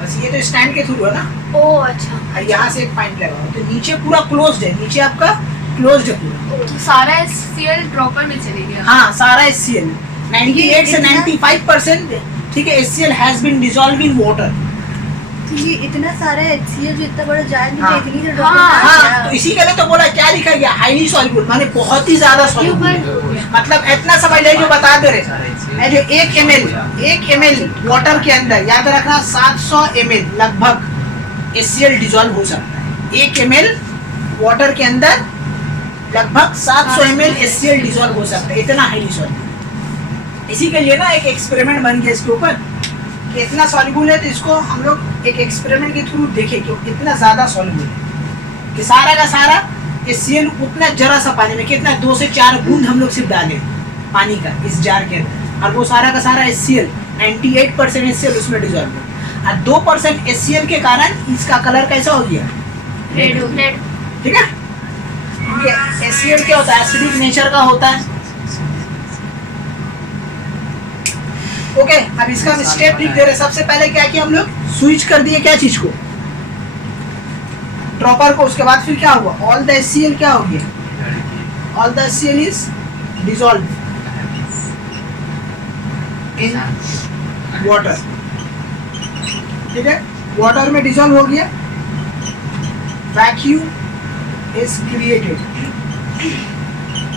बस ये तो स्टैंड के थ्रू है ना। ओ अच्छा। और यहाँ से एक पॉइंट लगा हुआ, तो नीचे पूरा क्लोज्ड है, नीचे आपका क्लोज्ड है पूरा। तो सारा HCl ड्रॉपर में चले गया। हाँ सारा HCl 98 से 95%, ठीक है, HCl has been dissolve in water. तो ये इतना सारा HCl जो इतना बड़ा जार में हाँ। इतनी जो हाँ, तो इसी के लिए तो बोला, क्या लिखा गया, हाईली सॉल्युबल, माने बहुत ही ज्यादा सॉल्युबल। मतलब इतना समझ ले जो बता दे रहे, जो 1 ml वाटर के अंदर याद रखना 700 ml लगभग HCl डिसॉल्व हो सकता है। 1 ml वाटर के अंदर लगभग 700 ml HCl डिसॉल्व हो सकता है, इतना हाईली सॉल्युबल। इसी के लिए ना एक एक्सपेरिमेंट बन गया इसके ऊपर कि इतना सॉल्युबल है, तो इसको हम लोग एक एक्सपेरिमेंट के थ्रू देखें कि इतना ज़्यादा सॉल्युबल है कि सारा का सारा HCl उतना जरा सा पानी में, कितना 2 से 4 बूंद हम लोग सिर्फ डालें पानी का इस जार के अंदर, और वो सारा का सारा HCl 98% HCl उसमें डिसॉल्व हो। और 2% HCl के कारण इसका कलर कैसा हो गया, रेड। ठीक है, क्योंकि HCl क्या होता है, एसिडिक नेचर का होता है। ओके, अब इसका हम स्टेप लिख दे रहे। सबसे पहले क्या किया हम लोग, स्विच कर दिए क्या चीज को, ड्रॉपर को। उसके बाद फिर क्या हुआ, ऑल द HCl क्या हो गया, all the HCl is dissolve in water. ठीक है, वाटर में डिसॉल्व हो गया, वैक्यूम इज क्रिएटेड।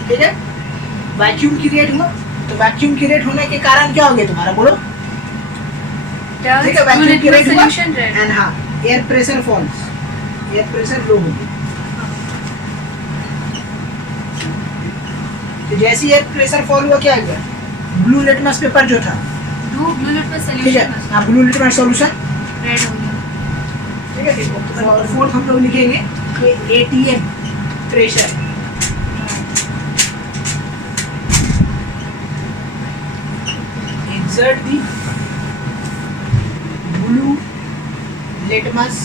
ठीक है, वैक्यूम क्रिएट हुआ, तो वैक्यूम क्रिएट होने के कारण क्या हो गया तुम्हारा, बोलो। ठीक है, वैक्यूम क्रिएट हुआ एंड हाँ air pressure falls, air pressure low हो गया। तो जैसे एयर प्रेशर फॉल हुआ क्या हुआ, ब्लू लिटमस पेपर जो था, ब्लू लिटमस ठीक है, सॉल्यूशन हाँ ब्लू लिटमस सॉल्यूशन रेड हो गया। ठीक है, देखो। और फोर्थ हम लोग लिखेंगे कि ATM pressure, insert the blue litmus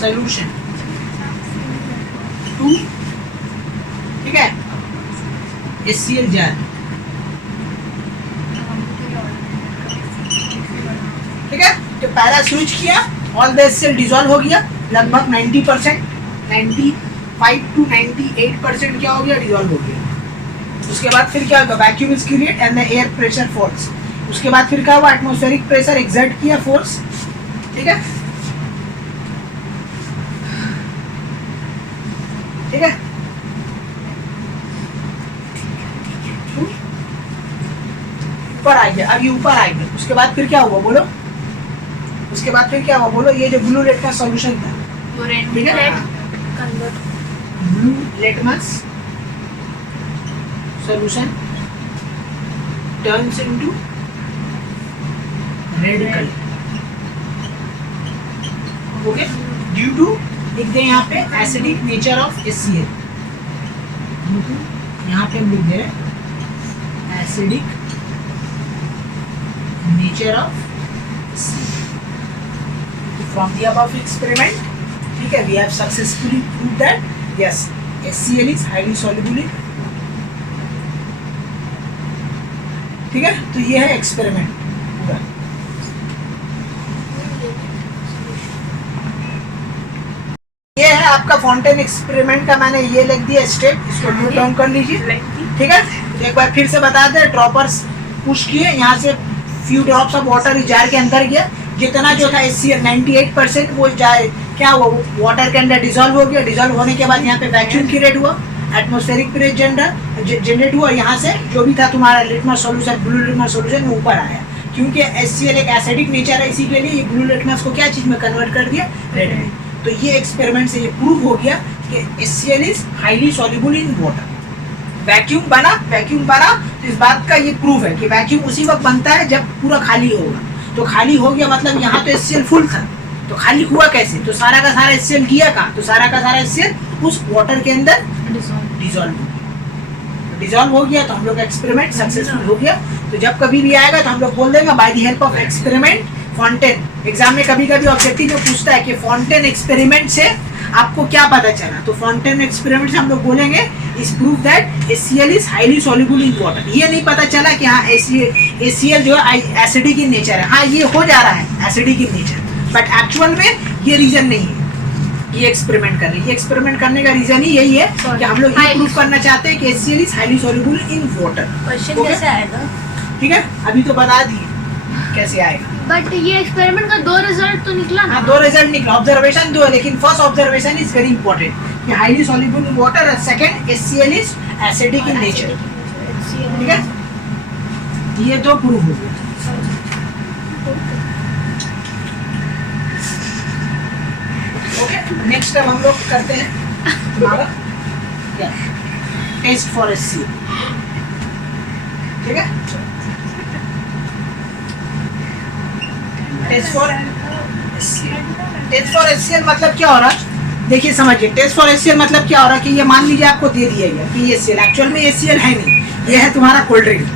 solution to, ठीक है, HCl जार, ठीक है। तो पहला स्विच किया, ऑल द HCl डिसॉल्व हो गया, लगभग 90%, 95 to 98% क्या हो गया, डिसॉल्व हो गया। उसके बाद फिर क्या होगा, vacuum is create and the air pressure falls. उसके बाद फिर क्या हुआ, एटमॉस्फेरिक प्रेशर एक्सर्ट किया, फोर्स, ठीक है, ठीक है। ऊपर आ गया, अब ये ऊपर आ गया। उसके बाद फिर क्या हुआ बोलो, उसके बाद फिर क्या हुआ बोलो, ये जो ब्लू लेट का सॉल्यूशन था, वो रेड ठीक है, blue litmus solution turns into red colour, okay, due to, लिख दें यहाँ पे एसिडिक नेचर ऑफ HCl, यहाँ पे हम लिख दे रहे acidic nature of from the above experiment, ठीक है, we have successfully proved that yes HCl is highly soluble in, ठीक है। तो ये है एक्सपेरिमेंट पूरा। ये है आपका फाउंटेन एक्सपेरिमेंट का, मैंने ये लिख दिया स्टेप, इसको नोट डाउन कर लीजिए, ठीक है। तो एक बार फिर से बता दें, ड्रॉपर्स पुश किए, यहाँ से few drops of water jar के अंदर गया, जितना जो था HCl 98% वो जाए क्या हुआ, वो वाटर के अंदर डिसॉल्व हो गया। डिसॉल्व होने के बाद यहाँ पे वैक्यूम क्रिएट हुआ, एटमॉस्फेरिक प्रेशर जनरेट हुआ, यहाँ से जो भी था तुम्हारा litmus solution, blue litmus solution वो ऊपर आया। क्योंकि HCl एक एसिडिक नेचर है, इसी के लिए ये ब्लू लिटमस को क्या चीज में कन्वर्ट कर दिया, रेड में। तो ये एक्सपेरिमेंट से ये प्रूव हो गया कि HCl is highly soluble in water. Vacuum बना तो इस बात का ये प्रूफ है कि वैक्यूम उसी वक्त बनता है जब पूरा खाली होगा। तो खाली हो गया मतलब यहाँ तो HCl फुल था, तो खाली हुआ कैसे, तो सारा का सारा HCl गया कहाँ, तो सारा का सारा HCl उस वाटर के अंदर डिसॉल्व हो गया। डिसॉल्व हो गया तो हम लोग एक्सपेरिमेंट सक्सेसफुल हो गया। तो जब कभी भी आएगा तो हम लोग बोल देंगे bye the help of experiment fountain. Exam में कभी कभी ऑब्जेक्टिव में पूछता है कि फाउंटेन एक्सपेरिमेंट से आपको क्या पता चला, तो फाउंटेन एक्सपेरिमेंट से हम लोग बोलेंगे is prove that HCl is highly soluble in water. ये नहीं पता चला कि हाँ HCl जो है एसिडिक इन नेचर है, हाँ ये हो जा रहा है acidic in nature, but actual में ये रीजन नहीं है। ये एक्सपेरिमेंट कर रहे हैं, ये एक्सपेरिमेंट करने का रीजन ही यही है कि हम लोग ये प्रूव करना चाहते हैं कि HCl is highly soluble in water. Question कैसे आएगा? ठीक है, अभी तो बता दिए कैसे आएगा। बट ये एक्सपेरिमेंट का 2 रिजल्ट तो निकला ना? हाँ, 2 रिजल्ट निकला, ऑब्जर्वेशन 2 है, लेकिन first observation is very important कि हाईली सॉल्युबल इन वाटर और second HCl is acidic in nature, ठीक है। ये तो प्रूव हो गया। ओके, नेक्स्ट अब हम लोग करते हैं हमारा टेस्ट फॉर HCl, ठीक है। टेस्ट फॉर HCl मतलब क्या हो रहा है, देखिए समझिए। टेस्ट फॉर HCl मतलब क्या हो रहा है कि ये मान लीजिए आपको दे दिया गया कि ये HCl, एक्चुअल में HCl है नहीं, ये है तुम्हारा कोल्ड ड्रिंक,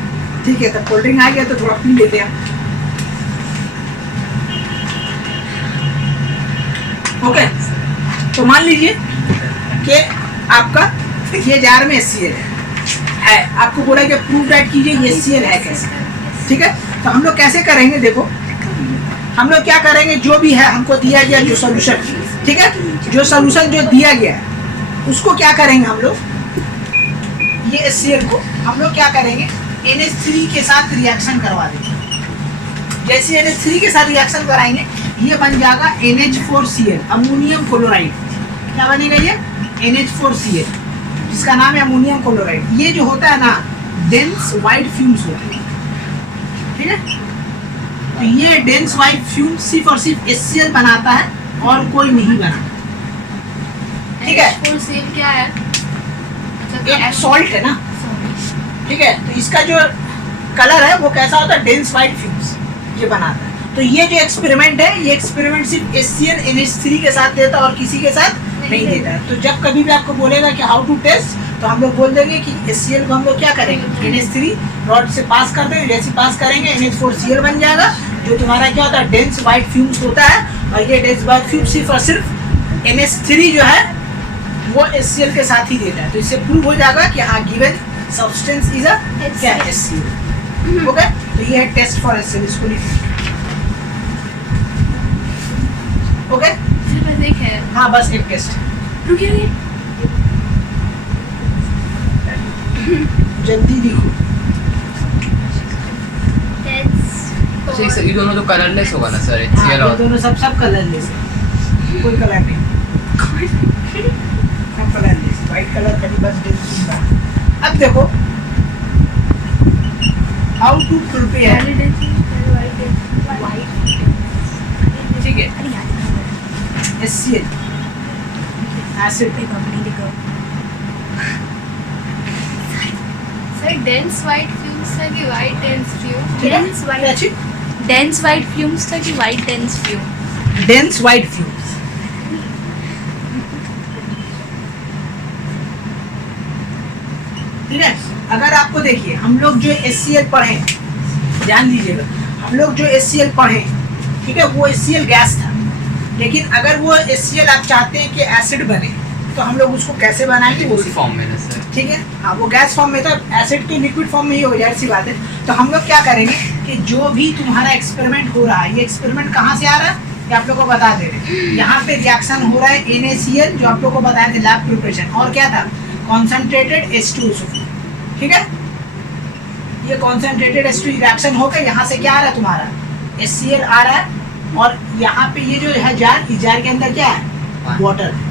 ठीक है। तो कोल्ड ड्रिंक आ गया तो थोड़ा पी लेते हैं, ओके। तो मान लीजिए कि आपका ये जार में HCl है, आपको बोला कि प्रूव दैट कीजिए ये HCl है कैसे, ठीक है। तो हम लोग कैसे करेंगे, देखो हम लोग क्या करेंगे, जो भी है हमको दिया गया जो सोल्यूशन, ठीक है, जो सोल्यूशन जो दिया गया है उसको क्या करेंगे हम लोग, ये HCl को हम लोग क्या करेंगे NH3 के साथ रिएक्शन करवा देंगे। जैसे NH3 के साथ रिएक्शन कराएंगे ये बन जाएगा NH4Cl, अमोनियम क्लोराइड। क्या बनेगा ये NH4Cl, जिसका नाम है अमोनियम क्लोराइड। ये जो होता है ना डेंस वाइट फ्यूम्स होते हैं, ठीक है। तो ये डेंस वाइट फ्यूम सिर्फ और सिर्फ HCl बनाता है और कोई नहीं बनाता, ठीक है। HCl क्या है? एक सॉल्ट है ना, ठीक है। तो इसका जो कलर है वो कैसा होता है, डेंस वाइट फ्यूम्स ये बनाता है। तो ये जो एक्सपेरिमेंट है, ये एक्सपेरिमेंट सिर्फ HCl NH3 के साथ देता है और किसी के साथ नहीं देता है। तो जब कभी भी आपको बोलेगा कि हाउ टू टेस्ट, तो हम लोग बोल देंगे कि HCl को हम लोग क्या करेंगे NH3 रॉड से पास कर देंगे, जैसे पास करेंगे NH4Cl बन जाएगा। जो तुम्हारा क्या होता है डेंस वाइट फ्यूम्स होता है, और ये डेंस वाइट फ्यूम सिर्फ और सिर्फ NH3 जो है वो HCl के साथ ही देता है। तो इससे प्रूव हो जाएगा कि हाँ गिवन सब्सटेंस इज अ क्या HCl। ओके, तो ये है टेस्ट फॉर HCl, इसको लिखिए। ओके, सिर्फ बस एक है। हाँ बस एक टेस्ट, रुकिए जल्दी लिखो। अच्छा ये दोनों तो कलरलेस होगा ना सर, हाँ, HCl ये और दोनों सब कलरलेस है, कोई कलर नहीं, सब कलरलेस, व्हाइट कलर का बस डेंस। अब देखो हाउ टू प्रिपेयर, ठीक है, HCl acid. Sir dense white fumes था कि वाइट डेंस फ्यूम? डेंस क्या वाइट चीज? डेंस वाइट फ्यूम्स था कि white dense fume? Dense white fumes. ठीक है, अगर आपको देखिए हम लोग जो HCl पढ़े, ध्यान दीजिएगा, हम लोग जो HCl पढ़े, ठीक है, वो HCl गैस था, लेकिन अगर वो HCl आप चाहते हैं कि एसिड बने तो हम लोग उसको कैसे बनाएंगे, वो लिक्विड फॉर्म में ना सर। ठीक है, हाँ वो गैस फॉर्म में था, एसिड के लिक्विड फॉर्म में ही हो जाए, ऐसी बात है। तो हम लोग क्या करेंगे कि जो भी तुम्हारा एक्सपेरिमेंट हो रहा है, ये एक्सपेरिमेंट कहाँ से आ रहा है ये आप लोग को बता दे रहे हैं। यहाँ पे रिएक्शन हो रहा है NaCl, जो आप लोग को बताया था लैब प्रिपरेशन, और क्या था कॉन्सेंट्रेटेड H2SO4, ठीक है, ये कॉन्सेंट्रेटेड H2 रिएक्शन होकर यहाँ से क्या आ रहा है तुम्हारा HCl आ रहा है, और यहाँ पे ये जो है जार, इस जार के अंदर क्या है वाटर है।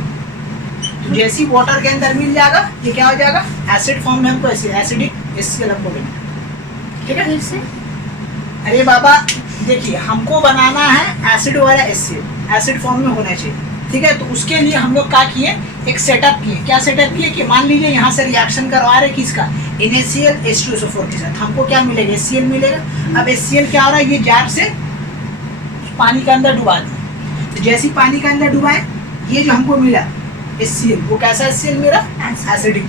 तो जैसे ही वाटर के अंदर मिल जाएगा ये क्या हो जाएगा एसिड फॉर्म में, हमको एसिडिक HCl हमको मिलेगा। ठीक है, फिर से अरे बाबा देखिए हमको बनाना है एसिड वाला HCl, एसिड फॉर्म में होना चाहिए, ठीक है। तो उसके लिए हम लोग क्या किए, एक सेटअप किए। क्या सेटअप किए कि मान लीजिए यहाँ से रिएक्शन करवा रहे किसका NaCl H2SO4 के साथ, हमको क्या मिलेगा HCl मिलेगा। अब HCl क्या हो रहा है, ये जार से पानी के अंदर डुबा दिए, तो जैसे ही पानी के अंदर डुबाए ये जो हमको मिला HCl, वो कैसा HCl मिला एसिडिक,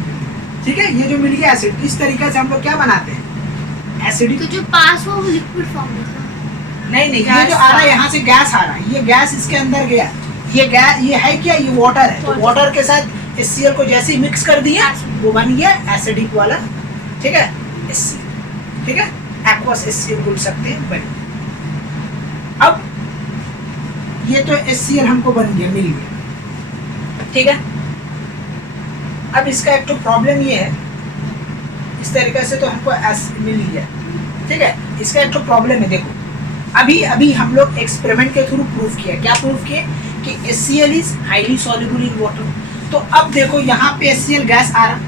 ठीक है। ये जो मिल गया एसिड, इस तरीके से हम लोग क्या बनाते हैं एसिडिक। तो जो पास हुआ वो लिक्विड फॉर्म में था। नहीं नहीं, ये जो आ रहा है यहाँ से गैस आ रहा है, ये गैस इसके अंदर गया, ये गैस ये है क्या, ये वाटर है। तो वाटर के साथ HCl को जैसे ही मिक्स कर दिया वो बन गया एसिडिक वाला, ठीक है HCl, ठीक है, एक्वस HCl बोल सकते हैं बन। अब ये तो HCl हमको बन गया, मिल गया, ठीक है। अब इसका एक तो प्रॉब्लम ये है, इस तरीके से तो हमको मिल गया, ठीक है। इसका एक तो प्रॉब्लम है, देखो अभी अभी हम लोग एक्सपेरिमेंट के थ्रू प्रूफ किया, क्या प्रूफ किए कि HCl is highly soluble in water. तो अब देखो यहाँ पे HCl गैस आ रहा,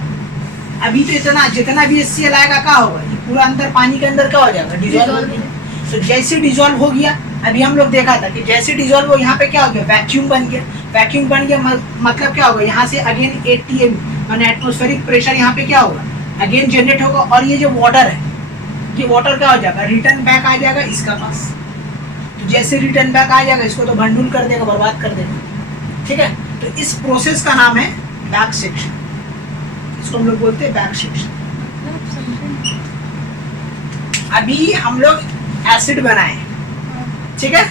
अभी तो इतना जितना भी HCl आएगा क्या होगा, ये पूरा अंदर पानी के अंदर क्या हो जाएगा डिजॉल्व हो जाएगा। तो जैसे डिजॉल्व हो गया, अभी हम लोग देखा था कि जैसे डिजॉल्व हो यहाँ पे क्या हो गया वैक्यूम बन गया, वैक्यूम बन गया मतलब क्या होगा, यहाँ से अगेन ATM माने एटमॉस्फेरिक प्रेशर यहाँ पे क्या होगा अगेन जनरेट होगा, और ये जो वाटर है ये वाटर क्या हो जाएगा रिटर्न बैक आ जाएगा इसका पास। तो जैसे रिटर्न बैक आ जाएगा इसको तो भंडूल कर देगा, बर्बाद कर देगा, ठीक है। तो इस प्रोसेस का नाम है बैक सेक्शन, इसको हम लोग बोलते हैं बैक सेक्शन। अभी हम लोग एसिड बनाए, ठीक है,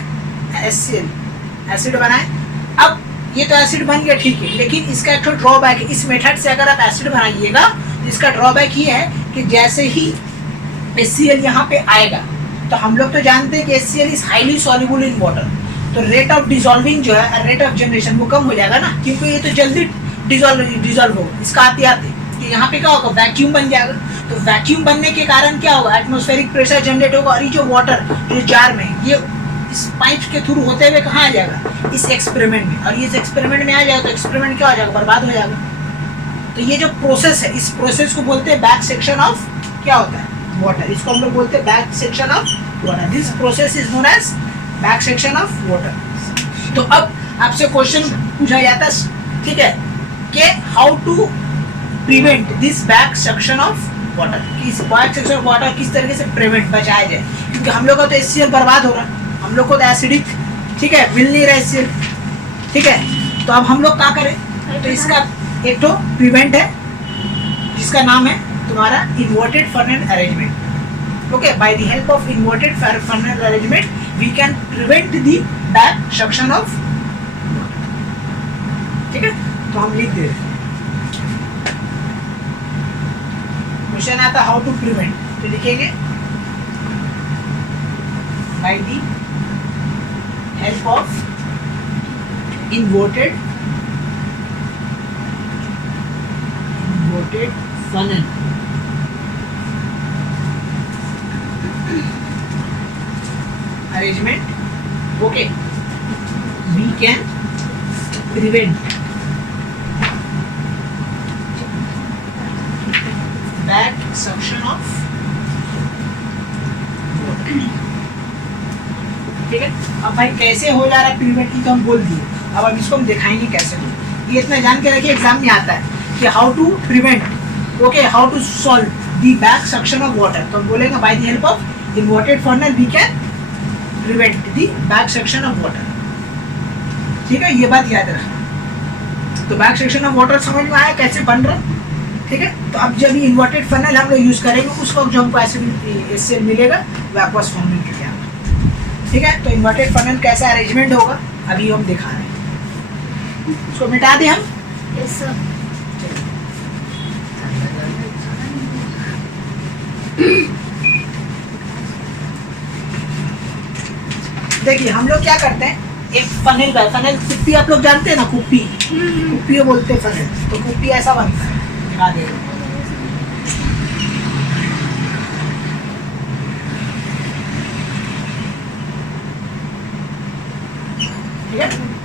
HCl एसिड बनाए। अब ये तो एसिड बन गया, ठीक है, लेकिन इसका एक ड्रॉबैक है, इस मेथड से अगर आप एसिड बनाइएगा तो इसका ड्रॉबैक ये है कि जैसे ही HCl यहाँ पे आएगा, तो हम लोग तो जानते हैं कि HCl is highly soluble in water, तो रेट ऑफ डिजॉल्विंग जो है रेट ऑफ जनरेशन वो कम हो जाएगा ना, क्योंकि ये तो जल्दी डिजॉल्व होगा। इसका आते आते कि यहाँ पे क्या होगा वैक्यूम बन जाएगा, तो वैक्यूम बनने के कारण क्या होगा एटमॉस्फेरिक प्रेशर जनरेट होगा, और ये जो वाटर जो जार में ये इस पाइप के थ्रू होते हुए कहाँ आ जाएगा इस एक्सपेरिमेंट में, और ये इस एक्सपेरिमेंट में आ जाएगा तो एक्सपेरिमेंट क्या हो जाएगा बर्बाद हो जाएगा। तो ये जो प्रोसेस है, इस प्रोसेस को बोलते हैं बैक सेक्शन ऑफ क्या होता है वाटर, इसको हम लोग बोलते हैं back suction of water. This process is known as back suction of water. तो अब आपसे क्वेश्चन पूछा जाता है, ठीक है, कि how to prevent this back suction of water, किस बैक सेक्शन ऑफ वाटर किस तरीके से प्रिवेंट बचाया जाए, क्योंकि हम लोग का तो HCl बर्बाद हो रहा है, हम लोग को तो एसिडिक, ठीक है, मिल नहीं रहा HCl, ठीक है। तो अब हम लोग क्या करें, तो इसका एक तो प्रिवेंट है जिसका नाम है तुम्हारा inverted funnel arrangement. Okay, by the help of inverted funnel arrangement we can prevent the back suction of, ठीक है। तो हम लिख दे रहे क्वेश्चन आता हाउ टू प्रिवेंट, तो लिखेंगे by the help of inverted funnel, arrangement, okay, we can prevent back suction of water, ठीक है। अब भाई कैसे हो जा रहा है प्रिवेंट की तो हम बोल दिए, अब इसको हम दिखाएंगे कैसे हो। ये इतना जान के रखिए एग्जाम में आता है कि how to prevent, okay, how to solve the back suction of water, तो हम बोलेंगे by the help of inverted funnel we can prevent the back suction of water, ठीक है। ये बात याद रखना। तो बैक सक्शन ऑफ वाटर समझ में आया कैसे बन रहा, ठीक है। तो अब जब इन्वर्टेड फनल हम लोग यूज करेंगे उस वक्त जो हमको एससीएल मिलेगा वो एक्वस फॉर्म में मिल जाएगा, ठीक है। तो इन्वर्टेड फनल कैसा अरेंजमेंट होगा अभी हम दिखा रहे हैं, उसको मिटा दें हम। Yes sir. देखिए हम लोग क्या करते हैं, एक फनल का, फनल कुप्पी आप लोग जानते हैं ना, कुप्पी, कुप्पी बोलते हैं फनल, तो कुप्पी ऐसा बनता है, दिखा दे ठीक है।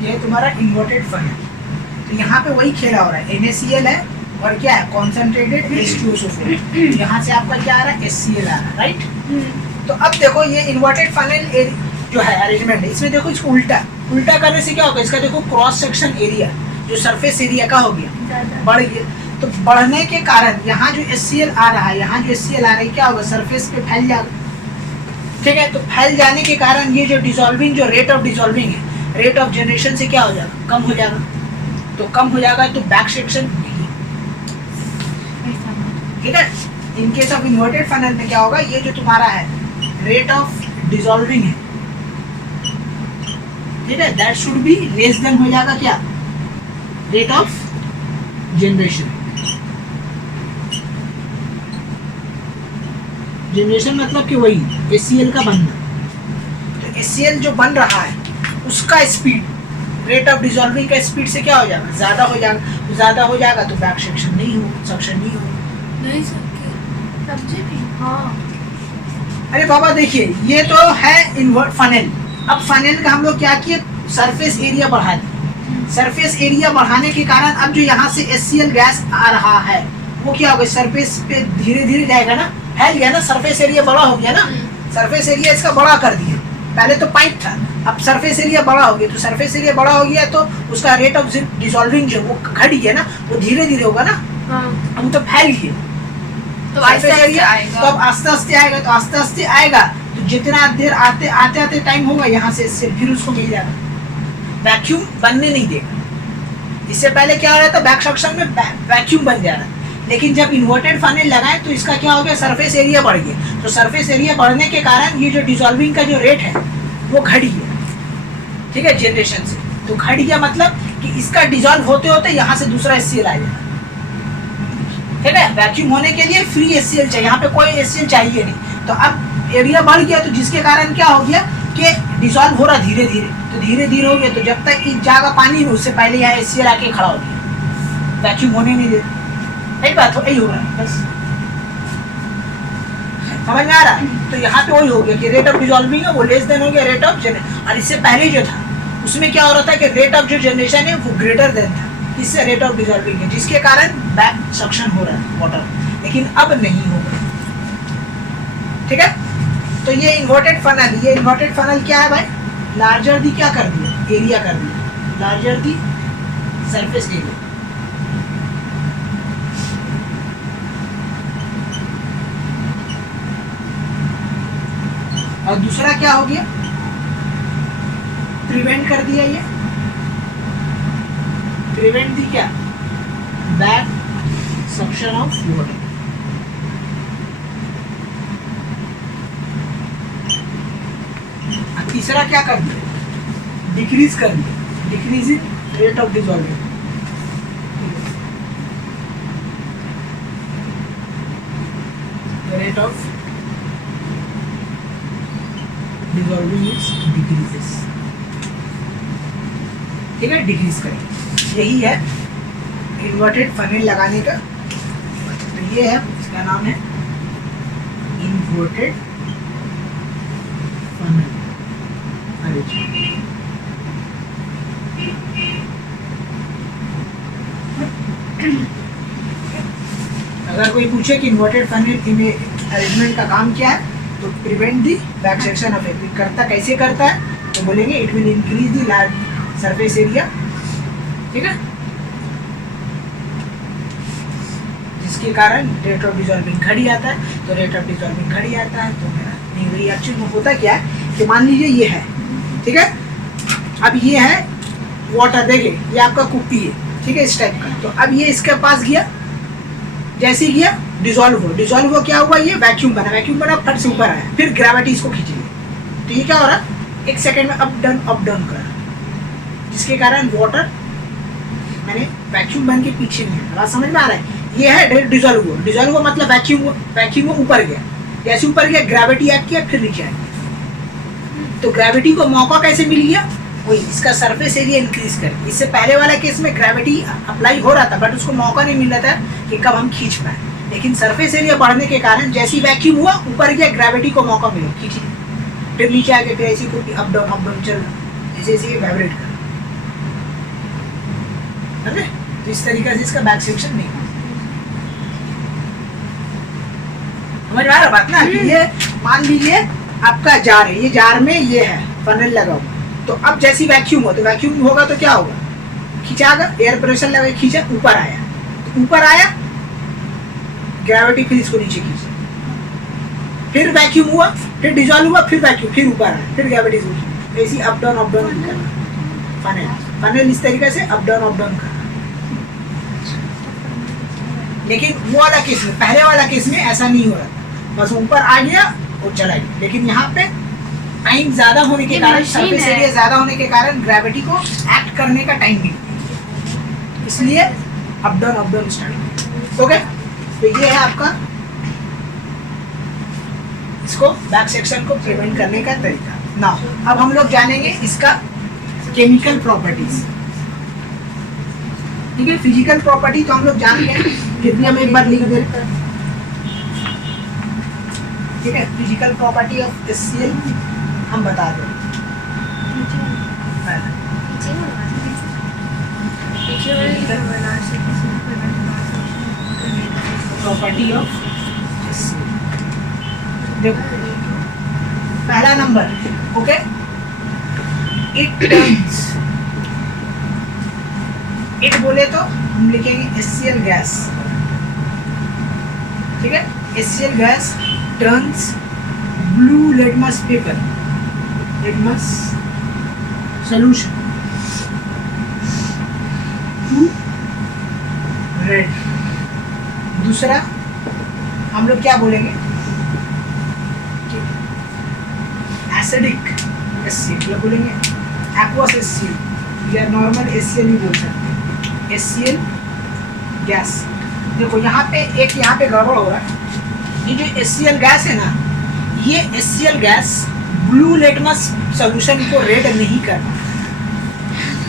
ये तुम्हारा इन्वर्टेड फनल, तो यहाँ पे वही खेला हो रहा है, NaCl है और क्या है कॉन्सेंट्रेटेड H2SO4, यहाँ से आपका क्या आ रहा है HCl आ रहा है, राइट। तो अब देखो ये इन्वर्टेड फनल जो है अरेंजमेंट है, इसमें देखो इसको उल्टा उल्टा करने से क्या होगा, इसका देखो क्रॉस सेक्शन एरिया जो सरफेस एरिया का हो गया बढ़ गया, तो बढ़ने के कारण यहाँ जो HCl आ रहा है, यहाँ जो HCl आ रहा है क्या होगा सरफेस पे फैल जाएगा, ठीक है। तो फैल जाने के कारण ये जो डिसॉल्विंग, जो रेट ऑफ डिसॉल्विंग है, रेट ऑफ जनरेशन से क्या हो जाएगा कम हो जाएगा, तो कम हो जाएगा तो बैक सेक्शन, ठीक है। In case of inverted funnel में क्या होगा, ये जो तुम्हारा है रेट ऑफ डिसॉल्विंग है, ठीक है, that should be less than हो जाएगा क्या रेट ऑफ जनरेशन। जनरेशन मतलब कि वही HCl का बनना, तो HCl जो बन रहा है उसका स्पीड, रेट ऑफ डिसॉल्विंग का स्पीड से क्या हो जाएगा ज़्यादा हो जाएगा, ज़्यादा हो जाएगा तो बैक सेक्शन नहीं हो, सक्शन नहीं हो। नहीं सर, सब्जी भी हाँ अरे बाबा देखिए ये तो है इन्वर्ट फनल, अब फनल का हम लोग क्या किए सरफेस एरिया बढ़ा दिए, सरफेस एरिया बढ़ाने के कारण अब जो यहाँ से HCl गैस आ रहा है वो क्या होगा सरफेस पे धीरे धीरे जाएगा ना, फैल गया ना, सरफेस एरिया बड़ा हो गया ना, सरफेस एरिया इसका बड़ा कर दिया, पहले तो पाइप था अब सरफेस एरिया बड़ा हो गया, तो सरफेस एरिया बड़ा हो गया तो उसका रेट ऑफ डिसॉल्विंग जो वो घट गया ना, वो धीरे धीरे होगा ना, हाँ अब तो फैल गया तो सरफेस आहिस्ते एरिया, आएगा। तो अब आस्ते आस्ते आएगा, तो आस्ते आस्ते आएगा तो जितना देर आते आते आते टाइम होगा यहाँ से फिर उसको मिल जाएगा, वैक्यूम बनने नहीं देगा। इससे पहले क्या हो रहा था बैक सक्शन में वैक्यूम बन जा रहा है, लेकिन जब इन्वर्टेड फनल लगाए तो इसका क्या हो गया सरफेस एरिया बढ़ गया, तो सरफेस एरिया बढ़ने के कारण ये जो डिसॉल्विंग का जो रेट है वो घट गया, ठीक है, जनरेशन से। तो घट गया मतलब कि इसका डिसॉल्व होते होते यहाँ से दूसरा HCl आ जाएगा, ठीक है। वैक्यूम होने के लिए फ्री HCl चाहिए, यहाँ पे कोई HCl चाहिए नहीं, तो अब एरिया बढ़ गया तो जिसके कारण क्या हो गया कि डिसॉल्व हो रहा धीरे धीरे, तो धीरे धीरे हो गया, तो जब तक जाएगा पानी में उससे पहले यहाँ HCl आके खड़ा हो गया, वैक्यूम होने नहीं देता, एक बात हो यही हो रहा है बस, समझ में आ रहा है। तो यहाँ पे वही हो गया कि रेट ऑफ डिसॉल्विंग है वो लेस देन हो गया रेट ऑफ जनरेशन, और इससे पहले जो था उसमें क्या हो रहा था कि रेट ऑफ जो जनरेशन है वो ग्रेटर देन था, इससे रेट ऑफ डिसॉल्विंग है जिसके कारण बैक सक्शन हो रहा है वाटर, लेकिन अब नहीं होगा, ठीक है। तो ये इन्वर्टेड फनल, ये इन्वर्टेड फनल क्या है भाई, लार्जर दी क्या कर दिया एरिया कर दिया, लार्जर दी सरफेस एरिया, और दूसरा क्या हो गया, प्रिवेंट कर दिया, ये प्रिवेंट दी क्या, बैक सक्शन ऑफ वाटर। तीसरा क्या कर दिया, डिक्रीज कर दिया, decrease in rate of dissolving. Rate of dissolving is decreases, ठीक है, डिक्रीज करें। यही है इन्वर्टेड फनेल लगाने का, तो ये है, इसका नाम है इन्वर्टेड फनेल अरेंजमेंट। अगर कोई पूछे कि इन्वर्टेड फनेल अरेंजमेंट का काम क्या है, तो prevent the back suction of agree करता, कैसे करता है, तो बोलेंगे it will increase the large surface area, ठीक है, जिसके कारण रेट ऑफ डिसॉल्विंग घट जाता है। तो रेट ऑफ डिसॉल्विंग घट जाता है तो मेरा नहीं, एक्चुअली में होता क्या है कि मान लीजिए ये है, ठीक है, अब ये है वाटर, देखिए ये आपका कुप्पी है, ठीक है, इस टाइप का। तो अब ये इसके पास गया, जैसे ही गया डिसॉल्व हो क्या हुआ, ये वैक्यूम बना, फट से ऊपर आया, फिर ग्रेविटी इसको खींच ली, तो ये क्या हो रहा, एक सेकेंड में अप डाउन कर रहा, जिसके कारण वाटर मैंने वैक्यूम बन के पीछे नहीं है। बात समझ में आ रहा है, ये है डिसॉल्व हुआ मतलब वैक्यूम ऊपर गया, जैसे ऊपर गया ग्रेविटी एक्ट किया, फिर नीचे आ गया। तो ग्रेविटी को मौका कैसे मिल गया, वही इसका सरफेस एरिया इंक्रीज कर। इससे पहले वाला केस में ग्रेविटी अप्लाई हो रहा था, बट उसको मौका नहीं मिल रहा था कि कब हम खींच पाए, लेकिन सरफेस एरिया बढ़ने के कारण जैसे ही वैक्यूम हुआ ऊपर गया, ग्रेविटी को मौका मिला, खींची, फिर नीचे आ गया, फिर ऐसी कुछ अप डाउन चल रहा, ऐसे वाइब्रेट कर, समझे? तो इस तरीके से इसका बैक सेक्शन नहीं, समझ में आ रहा बात ना, कि ये मान लीजिए आपका जार है, ये जार में ये है फनल लगा हुआ, तो अब जैसी वैक्यूम हो, तो वैक्यूम होगा तो क्या होगा, खींचागा, एयर प्रेशर लगा, खींचा, ऊपर आया, तो ऊपर आया ग्रेविटी, फिर इसको नीचे खींचा, फिर वैक्यूम हुआ, फिर डिसॉल्व हुआ, फिर वैक्यूम, फिर ऊपर आया, फिर ग्रेविटी इसको, ऐसी अप डाउन करना फनल इस तरीके से अप डाउन करना। लेकिन वो वाला केस में, पहले वाला केस में ऐसा नहीं हो रहा, बस ऊपर आ गया और चला गया। लेकिन यहाँ पे टाइम ज्यादा होने के कारण, सरफेस एरिया ज्यादा होने के कारण ग्रेविटी को एक्ट करने का टाइम नहीं, इसलिए अप डाउन स्टार्ट। ओके, तो ये है आपका इसको बैक सेक्शन को प्रिवेंट करने का तरीका। ना अब हम लोग जानेंगे इसका केमिकल प्रॉपर्टीज, ठीक है। फिजिकल प्रॉपर्टी तो हम लोग जान गए, फिर भी हम एक बार लिख दे, ठीक है। फिजिकल प्रॉपर्टी ऑफ HCl हम बता दें, प्रॉपर्टी ऑफ HCl, देखो पहला number, okay, it turns, it बोले तो हम लिखेंगे HCl गैस, ठीक है। HCl gas turns blue litmus paper, litmus solution to red. दूसरा हम लोग क्या बोलेंगे, एसिडिक HCl बोलेंगे, एक्वस HCl या नॉर्मल HCl ही बोल सकते हैं। HCl गैस, देखो यहाँ पे एक यहाँ पे गड़बड़ हो रहा है, ये जो HCl गैस है ना, ये HCl gas blue litmus solution को रेड नहीं करता,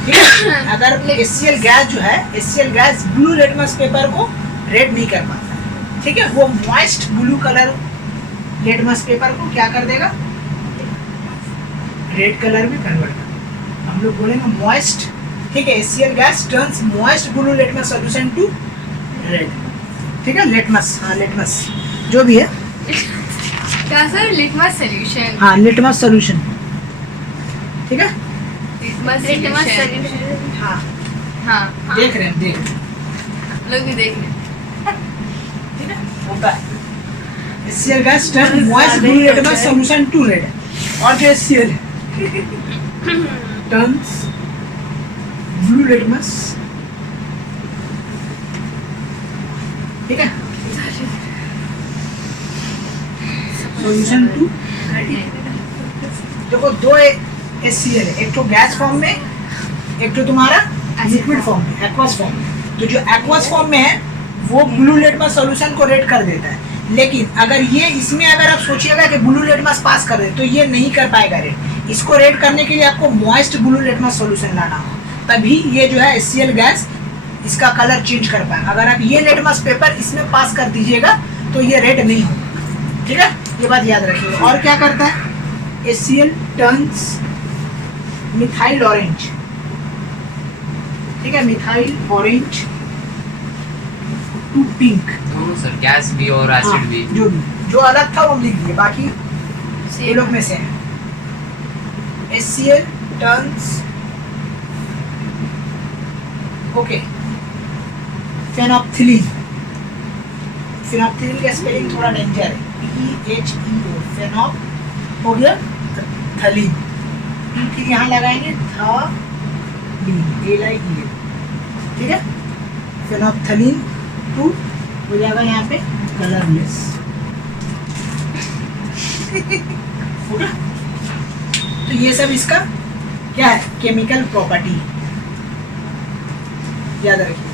ठीक है। अगर HCl गैस जो है, HCl gas blue litmus paper को रेड नहीं कर पाता, ठीक है। वो moist blue colour litmus paper को क्या कर देगा, रेड कलर में कन्वर्ट कर, हम लोग बोलेंगे मॉइस्ट, ठीक है। HCl gas turns moist blue litmus solution to red, ठीक है। लिटमस, हाँ लिटमस जो भी है, क्या सर, लिटमस सॉल्यूशन, हाँ लिटमस सॉल्यूशन, ठीक है। लिटमस सॉल्यूशन, हाँ हाँ देख रहे हैं, लोग भी देख रहे हैं, ठीक है, होता है। HCl gas turns moist blue litmus solution to red, और जो HCl टर्न्स ब्लू लिटमस, ठीक है, सॉल्यूशन टू। देखो दो HCl है, एक तो गैस फॉर्म में, एक तो तुम्हारा लिक्विड फॉर्म में, एक्वस फॉर्म में। तो जो एक्वस फॉर्म में है वो ब्लू लिटमस सॉल्यूशन को रेड कर देता है, लेकिन अगर ये इसमें अगर आप सोचिएगा कि ब्लू लिटमस पास कर दे तो ये नहीं कर पाएगा रेड। इसको रेड करने के लिए आपको मॉइस्ट ब्लू लिटमस सॉल्यूशन लाना हो, तभी ये जो है HCl गैस इसका कलर चेंज कर पाए। अगर आप ये लिटमस पेपर इसमें पास कर दीजिएगा तो ये रेड नहीं होगा, ठीक है, ये बात याद रखिए। और क्या करता है, HCl टर्न्स मिथाइल ऑरेंज, ठीक है, मिथाइल ऑरेंज टू पिंक। दोनों सर, गैस भी और एसिड भी। जो अलग था वो लिख दिए, बाकी ये लोग में से है। HCl turns okay phenolphthalein. Phenolphthalein का स्पेलिंग थोड़ा डेंजर है, PHEO, फेनोप हो गया थलीन, फिर यहाँ लगाएंगे थलीन, LIEN, ठीक है, फेनोप्थिलीन टू हो जाएगा यहाँ पे कलरलेस, हो गया। तो ये सब इसका क्या है, केमिकल प्रॉपर्टी, याद रखिए।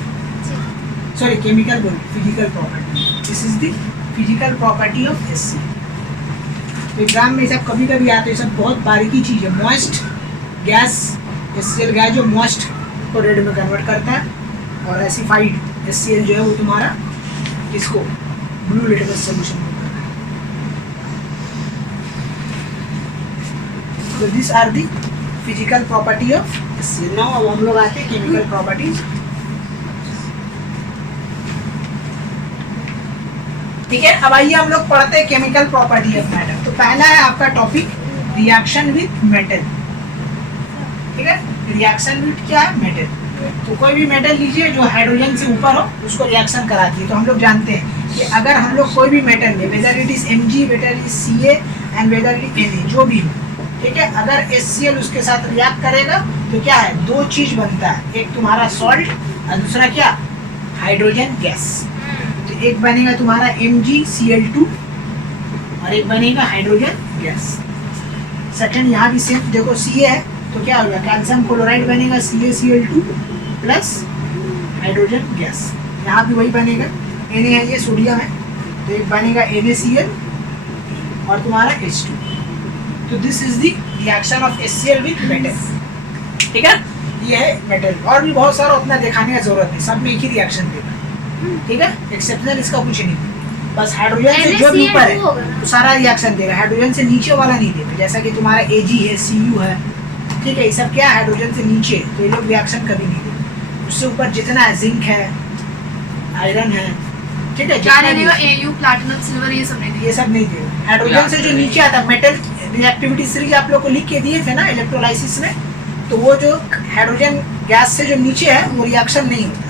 सॉरी केमिकल बोल, physical property, this is the physical property of HCl। Exam में सब कभी कभी आते हैं, सब बहुत बारीकी चीज़ है। मॉइस्ट गैस HCl गैस जो मॉइस्ट को रेड में कन्वर्ट करता है, और एसिफाइड HCl जो है वो तुम्हारा इसको ब्लू लिटमस सॉल्यूशन में करता है। तो this are the physical property of HCl। Now अब हम लोग आते हैं केमिकल प्रॉपर्टीज, ठीक है। अब आइए हम लोग पढ़ते हैं केमिकल प्रॉपर्टी ऑफ मैटर। तो पहला है आपका टॉपिक रिएक्शन विथ मेटल, ठीक है। रिएक्शन विथ क्या है, मेटल। तो कोई भी मेटल लीजिए जो हाइड्रोजन से ऊपर हो उसको रिएक्शन कराती है। तो हम लोग जानते हैं कि अगर हम लोग कोई भी मेटल ले, whether it is Mg, whether it is Ca and whether it is Na, जो भी हो, ठीक है, अगर HCl उसके साथ रिएक्ट करेगा तो क्या है, दो चीज बनता है, एक तुम्हारा सॉल्ट और दूसरा क्या, हाइड्रोजन गैस। तो एक बनेगा तुम्हारा MgCl2 और एक बनेगा हाइड्रोजन गैस। सेकंड यहाँ भी सेम, देखो Ca है तो क्या होगा, कैल्शियम क्लोराइड बनेगा CaCl2 प्लस हाइड्रोजन गैस। यहाँ भी वही बनेगा, Na है, ये सोडियम है, तो एक बनेगा NaCl और तुम्हारा H2। तो this is the reaction of HCl with metal, ठीक है। ये है मेटल। और भी बहुत सारा उतना दिखाने का जरूरत नहीं, सब में एक ही रिएक्शन देगा, ठीक है, एक्सेप्शनल इसका कुछ नहीं। बस हाइड्रोजन से जो भी ऊपर है तो सारा रिएक्शन देगा, हाइड्रोजन से नीचे वाला नहीं देगा। जैसा कि तुम्हारा Ag है, Cu है, ठीक है, ये सब क्या है, हाइड्रोजन से नीचे, तो ये लोग रिएक्शन कभी नहीं देंगे। उससे ऊपर जितना है, जिंक है, आयरन है, ठीक है, Au, प्लैटिनम, सिल्वर, ये सब नहीं, ये सब नहीं देगा। हाइड्रोजन से जो नीचे आता है, मेटल रिएक्टिविटी सीरीज आप लोग को लिख के दिए थे ना इलेक्ट्रोलाइसिस में, तो वो जो हाइड्रोजन गैस से जो नीचे है वो रिएक्शन नहीं होता,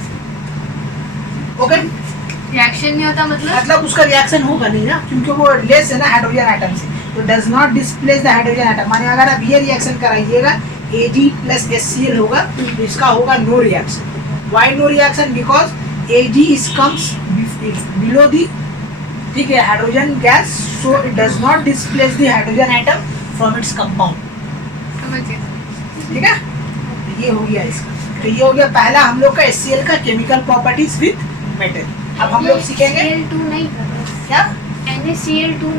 ओके। रिएक्शन नहीं होता मतलब उसका रिएक्शन होगा नहीं ना, क्योंकि वो लेस है ना हाइड्रोजन एटम से, तो does not displace the hydrogen atom. माने अगर आप ये रिएक्शन कराइएगा Ag प्लस HCl होगा तो इसका होगा no reaction. Why no reaction, because Ag is comes below the, ठीक है, hydrogen gas, so it does not displace the hydrogen atom from its compound, ठीक है। तो ये हो गया इसका। तो ये हो गया पहला हम लोग का HCl का केमिकल प्रॉपर्टीज विथ मेटल। अब हम लोग सीखेंगे क्या, NaCl2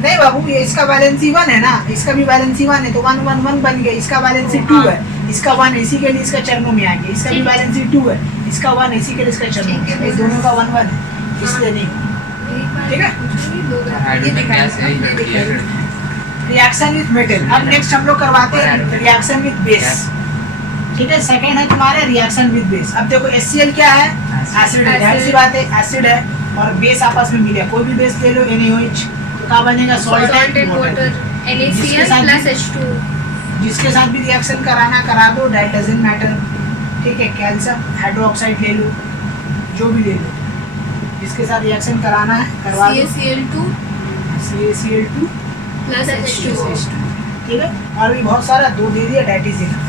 नहीं बाबू, ये इसका वैलेंसी 1 है ना, इसका भी वैलेंसी 1 है, तो 1 1 1 बन गया। इसका वैलेंसी 2 है, इसका 1 इसी के लिए इसका चरणों में आ गया। इसका भी वैलेंसी 2 है, इसका 1 इसी के लिए इसका चरणों में, ये दोनों का 1 1 है, इसलिए नहीं, ठीक है। हाइड्रोजन गैस है, ये लड़की है। Reaction with metal. अब नेक्स्ट हम लोग करवाते हैं रिएक्शन विथ बेस, ठीक है। सेकंड है तुम्हारा रिएक्शन विथ बेस। अब देखो HCl क्या है, एसिड है, जाहिर सी बात है एसिड है, और बेस आपस में मिले, कोई भी बेस ले लो NaOH, तो क्या बनेगा, सॉल्ट एंड वाटर। जिसके साथ भी रिएक्शन कराना करा दो, दैट डजंट मैटर, ठीक है। कैल्शियम हाइड्रोक्साइड ले लो, जो भी ले लो, जिसके साथ रिएक्शन कराना है करवा दो। CaCl2 CaCl2 plus H2O। ठीक है, और भी बहुत सारा, 2 दे दिया, डेट इज इनफ।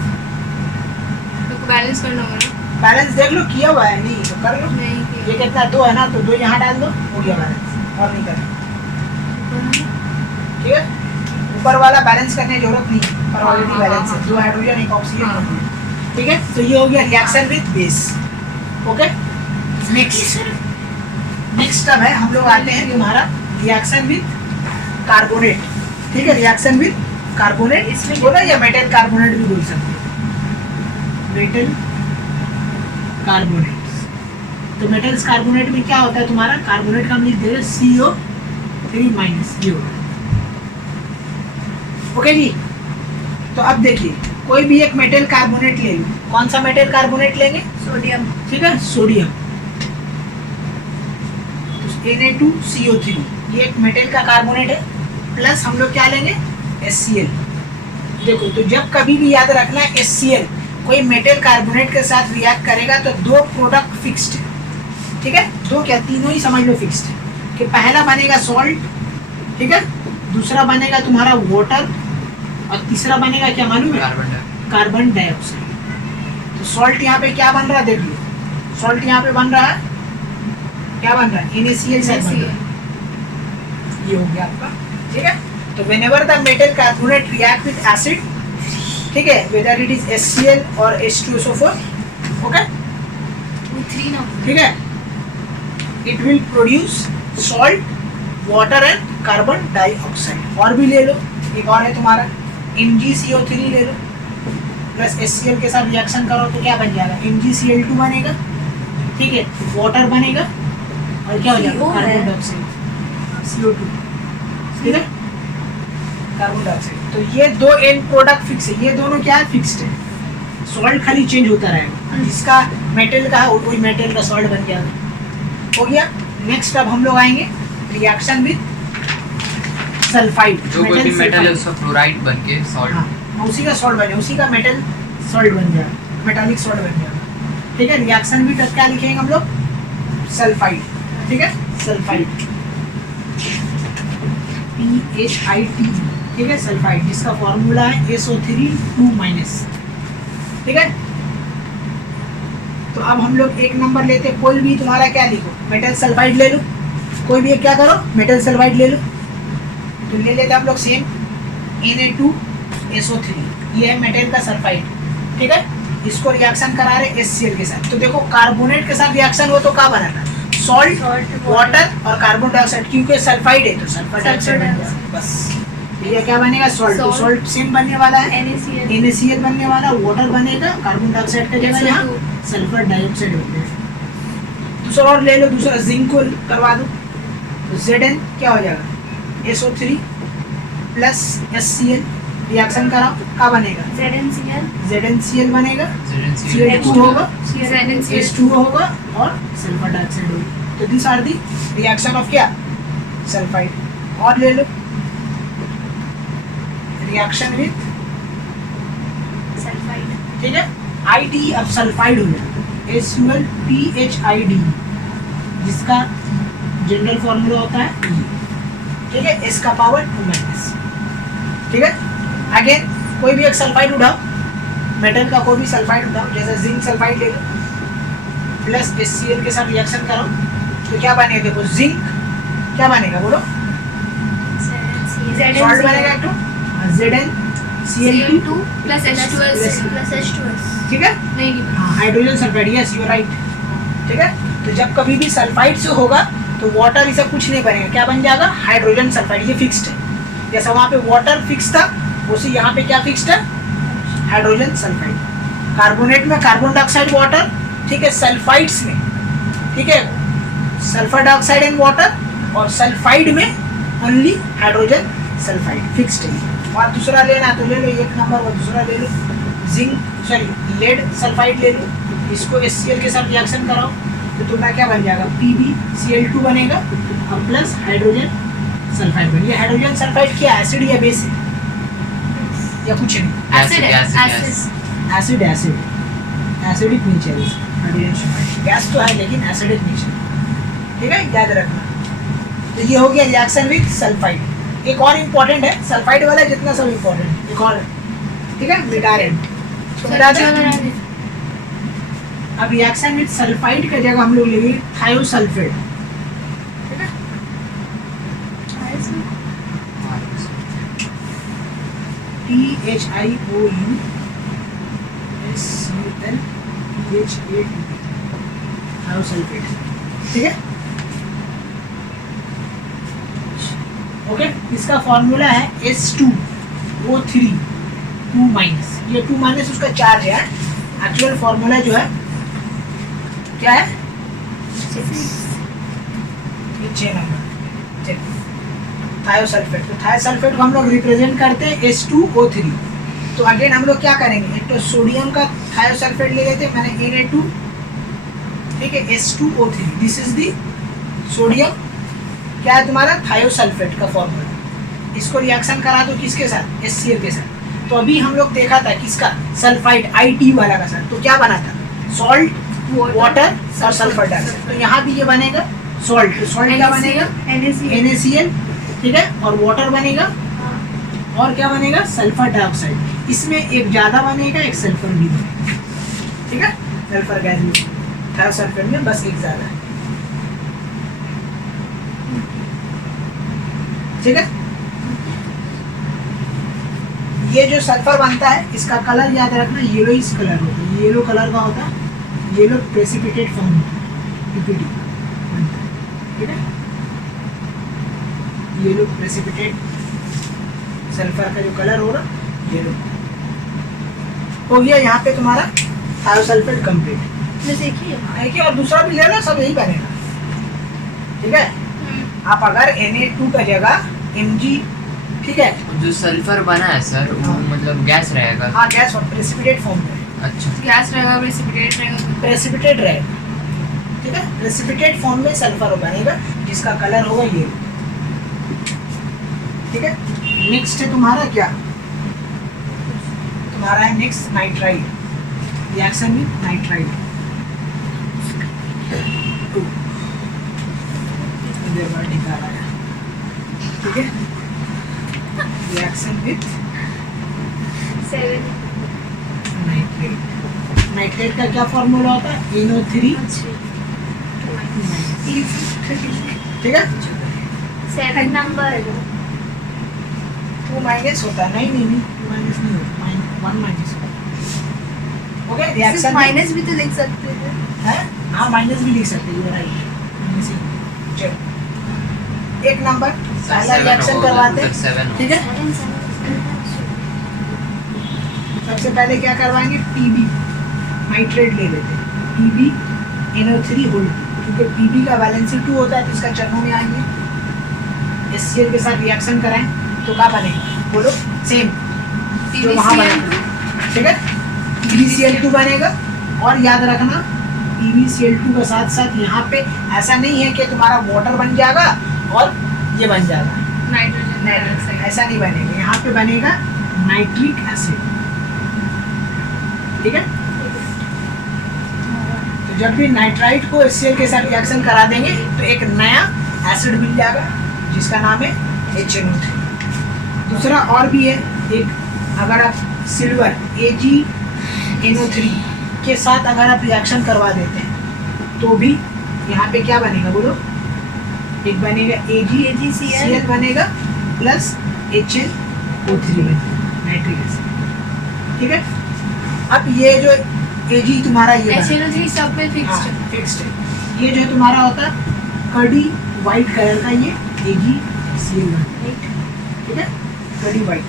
तो बैलेंस करना होगा ना? बैलेंस देख लो, किया हुआ है, नहीं तो कर लो। नहीं ये किया। कितना 2 है ना, तो 2 यहाँ डाल दो, हो गया बैलेंस, और नहीं करना। ठीक है, ऊपर वाला बैलेंस करने की जरूरत नहीं है, पर ऑलरेडी हाँ, बैलेंस है, हाँ, 2 हाइड्रोजन 1 ऑक्सीजन। हाँ। ठीक है, तो ये हो गया reaction with base. Okay, next अब है, हम लोग आते हैं तुम्हारा रिएक्शन विद कार्बोनेट। ठीक है, रिएक्शन विद कार्बोनेट इसमें बोला, या मेटल कार्बोनेट भी बोल सकते हैं, मेटल कार्बोनेट। तो मेटल्स कार्बोनेट में क्या होता है तुम्हारा, कार्बोनेट का हम लिख दे रहे CO3 माइनस, ये होगा। ओके जी, तो अब देखिए कोई भी एक मेटल कार्बोनेट ले लो, कौन सा मेटल कार्बोनेट लेंगे, सोडियम। ठीक है, सोडियम। Na2CO3 ये एक मेटल का कार्बोनेट है, प्लस हम लोग क्या लेंगे, HCl। देखो, तो जब कभी भी याद रखना, HCl कोई मेटल कार्बोनेट के साथ रिएक्ट करेगा तो 2 प्रोडक्ट फिक्स्ड है। ठीक है, 2 क्या, तीनों ही समझ लो फिक्स्ड है, कि पहला बनेगा सॉल्ट, ठीक है, दूसरा बनेगा तुम्हारा वाटर, और तीसरा बनेगा क्या मालूम है, कार्बन डाइऑक्साइड। तो सॉल्ट यहाँ पे क्या बन रहा है, देख लो, सॉल्ट यहाँ पे बन रहा है, क्या बन रहा है, NaCl से बन रहा है, ये हो गया आपका। ठीक है, तो whenever the metal carbonate react with acid, ठीक है, whether it is HCl or H2SO4, okay, 3 ना? ठीक है, it will produce salt, water and carbon dioxide। और भी ले लो, एक और है तुम्हारा MgCO3 ले लो, प्लस HCl के साथ रिएक्शन करो तो क्या बन जाएगा, MgCl2 बनेगा, ठीक है, वाटर बनेगा, और क्या हो जाएगा, CO है। कार्बन डाइऑक्साइड, CO2, ठीक है, कार्बन डाइऑक्साइड। तो ये 2 एंड प्रोडक्ट फिक्स है, ये दोनों क्या है, फिक्स्ड है, सॉल्ट खाली चेंज होता रहेगा, जिसका मेटल का है वही मेटल का सॉल्ट बन जाएगा। हो गया। नेक्स्ट अब हम लोग आएंगे रिएक्शन विद सल्फाइड। जो कोई भी मेटल है उसका क्लोराइड बन के सॉल्ट। हाँ, उसी का सॉल्ट बने, उसी का मेटल सॉल्ट बन जाएगा, मेटालिक सॉल्ट बन जाएगा। ठीक है, रिएक्शन विद क्या लिखेंगे हम लोग, सल्फाइड। ठीक है, सल्फाइड, PHIT, ठीक है, सल्फाइड, जिसका फॉर्मूला है SO3 ठीक है। तो अब हम लोग एक नंबर लेते, कोई भी तुम्हारा क्या लिखो, मेटल सल्फाइड ले लो, कोई भी एक क्या करो, मेटल सल्फाइड ले लो। तो ले लेते हम लोग सेम Na2SO3, ये है मेटल का सल्फाइड। ठीक है, इसको रिएक्शन करा रहे HCl के साथ। तो देखो, कार्बोनेट के साथ रिएक्शन हो तो क्या बना था, सॉल्ट, वाटर और कार्बन डाइऑक्साइड, क्योंकि सल्फाइड है तो सल्फर डाइऑक्साइड बन जाएगा, बस। ये क्या बनेगा, सॉल्ट, तो सॉल्ट सेम बनने वाला है, NaCl बनने वाला, वाटर बनेगा, कार्बन डाइऑक्साइड का जगह यहाँ सल्फर डाइऑक्साइड बन जाएगा। दूसरा और ले लो, दूसरा जिंक को करवा दो, तो Zn क्या हो जाएगा, SO3 प्लस HCl, रिएक्शन कराओ, क्या बनेगा, ZnCl बनेगा, Cl2 होगा, H2 होगा और सल्फर डाइऑक्साइड होगा। तो this are the reaction of क्या, सल्फाइड। और ले लो रिएक्शन विद सल्फाइड। ठीक है, ID अब सल्फाइड हो जाएगा, SULPHID, जिसका जनरल फॉर्मूला होता है E। ठीक है, S का पावर 2-। ठीक है, अगेन कोई भी एक सल्फाइड उठाओ, मेटल का कोई भी सल्फाइड उठाओ, जैसे जिंक सल्फाइड ले लो, प्लस HCl के साथ रिएक्शन करो तो क्या बनेगा, देखो जिंक क्या बनेगा, बोलो, सॉल्ट बनेगा एक तो ZnCl2 प्लस H2S। ठीक है, नहीं हाँ, hydrogen sulphide, yes you right. ठीक है, तो जब कभी भी सल्फाइड से होगा तो वाटर इसे कुछ नहीं बनेगा, क्या बन जाएगा, हाइड्रोजन सल्फाइड, ये फिक्स्ड है। जैसा वहाँ पे वाटर फिक्स था, उसी यहाँ पे क्या फिक्स्ड है, हाइड्रोजन सल्फाइड। कार्बोनेट में कार्बन डाइऑक्साइड, वाटर, ठीक है, सल्फाइड्स में, ठीक है, सल्फर डाइऑक्साइड एंड वाटर, और सल्फाइड में ओनली हाइड्रोजन सल्फाइड, फिक्स्ड है। और दूसरा लेना तो ले लो, एक नंबर, और दूसरा ले लो जिंक, सॉरी लेड सल्फाइड ले लो, इसको HCl के साथ रिएक्शन कराओ तो तुम्हारा क्या बन जाएगा, PbCl2 बनेगा और प्लस हाइड्रोजन सल्फाइड बनेगा। ये हाइड्रोजन सल्फाइड क्या, एसिड या बेस है या कुछ नहीं, एसिड है, एसिड एसिडिक नेचर है हाइड्रोजन सल्फाइड, गैस तो है लेकिन एसिडिक नेचर। ठीक है, याद रखना। तो ये हो गया रिएक्शन विद सल्फाइड। एक और इम्पोर्टेंट है, सल्फाइड वाला जितना सब इम्पोर्टेंट है, एक और है, ठीक है, मिटा रहे हैं। तो मिटा दें। अब रिएक्शन विद सल्फाइड का जगह हम लोग लेंगे थायोसल्फेट, ठीक है, THIOUSLPHAT, थायोसल्फेट, ठीक है। ओके, इसका फॉर्मूला है S2O3 2-, ये 2- उसका चार्ज है। एक्चुअल फॉर्मूला जो है क्या है, ये 6 नंबर थायोसल्फेट। तो थायोसल्फेट को हम लोग रिप्रेजेंट करते हैं S2O3। तो अगेन हम लोग क्या करेंगे, एक तो सोडियम का थायोसल्फेट ले लेते हैं, मैंने Na2, ठीक है, S2O3, this is the sodium, क्या है तुम्हारा थायोसल्फेट का फॉर्मूला। इसको रिएक्शन करा दो किसके साथ, HCl के साथ। तो अभी हम लोग देखा था किसका, सल्फाइड IT वाला का साथ, तो क्या बना था, सॉल्ट, वाटर और सल्फर डाइऑक्साइड। तो यहाँ भी ये बनेगा सॉल्ट, तो सॉल्ट क्या बनेगा, NaCl, ठीक है, और वाटर बनेगा, और क्या बनेगा, सल्फर डाइऑक्साइड। इसमें एक ज़्यादा बनेगा, एक सल्फर भी बनेगा, ठीक है, सल्फर गैस में, थायोसल्फेट में बस एक ज़्यादा है, ठीक है। ये जो सल्फर बनता है इसका कलर याद रखना, येलोइश कलर होता है, येलो कलर का होता है, येलो प्रेसिपिटेट फॉर्म, PPT, ठीक है, येलो प्रेसिपिटेट सल्फर का जो कलर होगा येलो हो गया। यहाँ पे तुम्हारा थायोसल्फेट कंप्लीट। देखिए, और दूसरा भी ले लो, सब यही बनेगा, ठीक है। आप अगर Na2 का जगह Mg, ठीक है, जो सल्फर बना है सर वो मतलब गैस रहेगा? हाँ, गैस और प्रेसिपिटेट फॉर्म में। अच्छा, गैस रहेगा, प्रेसिपिटेट रहेगा, प्रेसिपिटेट रहेगा, ठीक है, प्रेसिपिटेट फॉर्म में सल्फर बनेगा जिसका कलर होगा ये, ठीक है। नेक्स्ट है तुम्हारा क्या, तुम्हारा है next nitride, reaction with nitride, ठीक है, रिएक्शन विद नाइट्रेट। नाइट्रेट का क्या फॉर्मूला होता है, NO3, ठीक है, 7 नंबर 2- होता है, नहीं 2- नहीं होता, 1- होता है। ओके, रिएक्शन माइनस भी तो लिख सकते थे। है, हाँ, माइनस भी लिख सकते हैं, राइट। चलो, एक नंबर पहला रिएक्शन करवाते हैं, ठीक है। सबसे पहले क्या करवाएंगे, PB नाइट्रेट ले लेते हैं, PB NO3 होल्ड, क्योंकि PB का वैलेंसी 2 होता है तो इसका चरणों में आएंगे, HCl के साथ रिएक्शन कराएं तो क्या बनेगा, बोलो, सेम जो वहाँ बनेगा, ठीक है, PbCl2 बनेगा। और याद रखना PbCl2 के साथ साथ यहाँ पे ऐसा नहीं है कि तुम्हारा वाटर बन जाएगा और ये बन जाएगा नाइट्रोजन डाइऑक्साइड, ऐसा नहीं बनेगा, यहाँ पे बनेगा नाइट्रिक एसिड, ठीक है। तो जब भी नाइट्राइट को HCl के साथ रिएक्शन करा देंगे तो एक नया एसिड मिल जाएगा जिसका नाम है HNO3। दूसरा और भी है एक, अगर आप सिल्वर AgNO3 के साथ अगर आप रिएक्शन करवा देते हैं तो भी यहाँ पे क्या बनेगा, बोलो, एक बनेगा AgCl बनेगा प्लस HNO3 बनेगा, नाइट्रिक एसिड, ठीक है। अब ये जो Ag तुम्हारा ये HNO3 सब पे फिक्स्ड है, फिक्स्ड है, ये जो तुम्हारा होता है कड़ी वाइट कलर का, ये AgCl, ठीक है, कड़ी वाइट,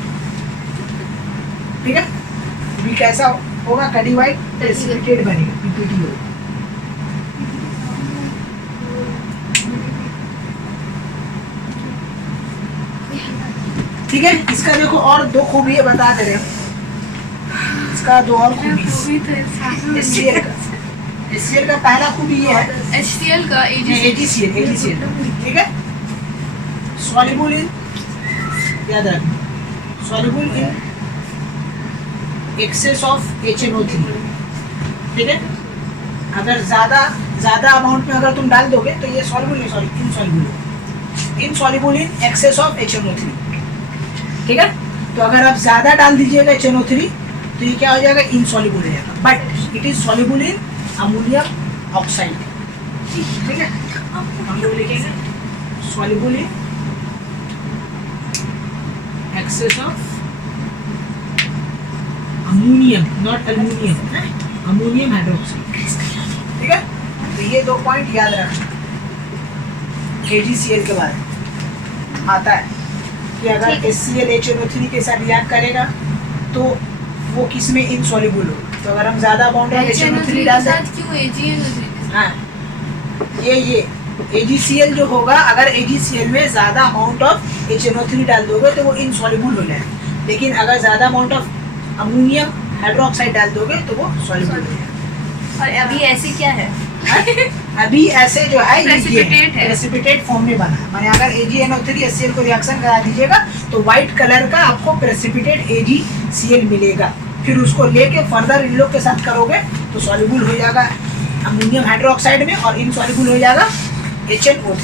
ठीक है। भी कैसा होगा, कड़ी वाइट प्रेसिपिटेट बनेगा, PPT होगा, ठीक है। इसका देखो और 2 खूबी है, बता दे रहे हो, इसका 2 और खूबी, HCl का पहला खूबी ये है, HCl का AgCl, ठीक है, सॉल्युबल इन, याद रखना, soluble in excess of HNO3, ठीक है। अगर ज़्यादा अमाउंट में अगर तुम डाल दोगे तो ये सॉल्युबल नहीं, sorry insoluble, insoluble in excess of HNO3, ठीक है। तो अगर आप ज्यादा डाल दीजिएगा HNO3 तो ये क्या हो जाएगा, इनसॉल्युबल हो जाएगा, but it is soluble in ammonium oxide, ठीक है। हम लोग लिखेंगे soluble in excess of ammonium, not aluminium, ammonium hydroxide, ठीक है। तो ये 2 पॉइंट याद रखना। AgCl के बारे में आता है कि अगर HCl HNO3 के साथ रिएक्ट करेगा तो वो किस में इनसॉल्युबल हो। तो अगर हम ज्यादा बॉन्ड ऑफ HNO3 डाल दें, क्यों AgNO3 हाँ ये AgCl जो होगा, अगर AgCl में ज्यादा अमाउंट ऑफ HNO3 डाल दोगे तो वो इनसॉल्युबल हो जाएगा, लेकिन अगर ज्यादा अमाउंट ऑफ अमोनियम हाइड्रोक्साइड डाल दोगे तो वो सॉल्युबल हो जाएगा। और अभी ऐसे क्या है? अभी ऐसे जो है Precipitate है। प्रेसिपिटेट फॉर्म में बना है। माने अगर AgNO3 HCl को रिएक्शन करा दीजिएगा तो व्हाइट कलर का आपको प्रेसिपिटेट AgCl मिलेगा। फिर उसको लेके फर्दर इन लोग के साथ करोगे तो सॉल्युबल हो जाएगा अमोनियम हाइड्रोक्साइड में और इनसॉल्युबल हो जाएगा HNO3।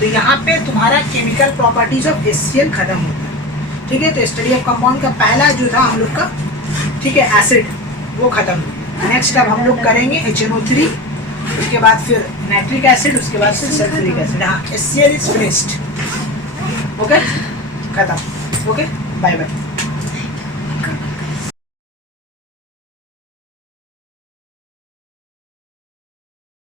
तो यहाँ पे तुम्हारा केमिकल प्रॉपर्टीज ऑफ HCl खत्म होता है, ठीक है। तो स्टडी ऑफ कंपाउंड का पहला जो था हम लोग का, ठीक है, एसिड, वो खत्म हो गया। नेक्स्ट अब हम लोग करेंगे HNO3, उसके बाद फिर नाइट्रिक एसिड, उसके बाद फिर सल्फ्यूरिक एसिड। हाँ, HCl इज फिनिश्ड, ओके, खत्म, ओके, बाय बाय।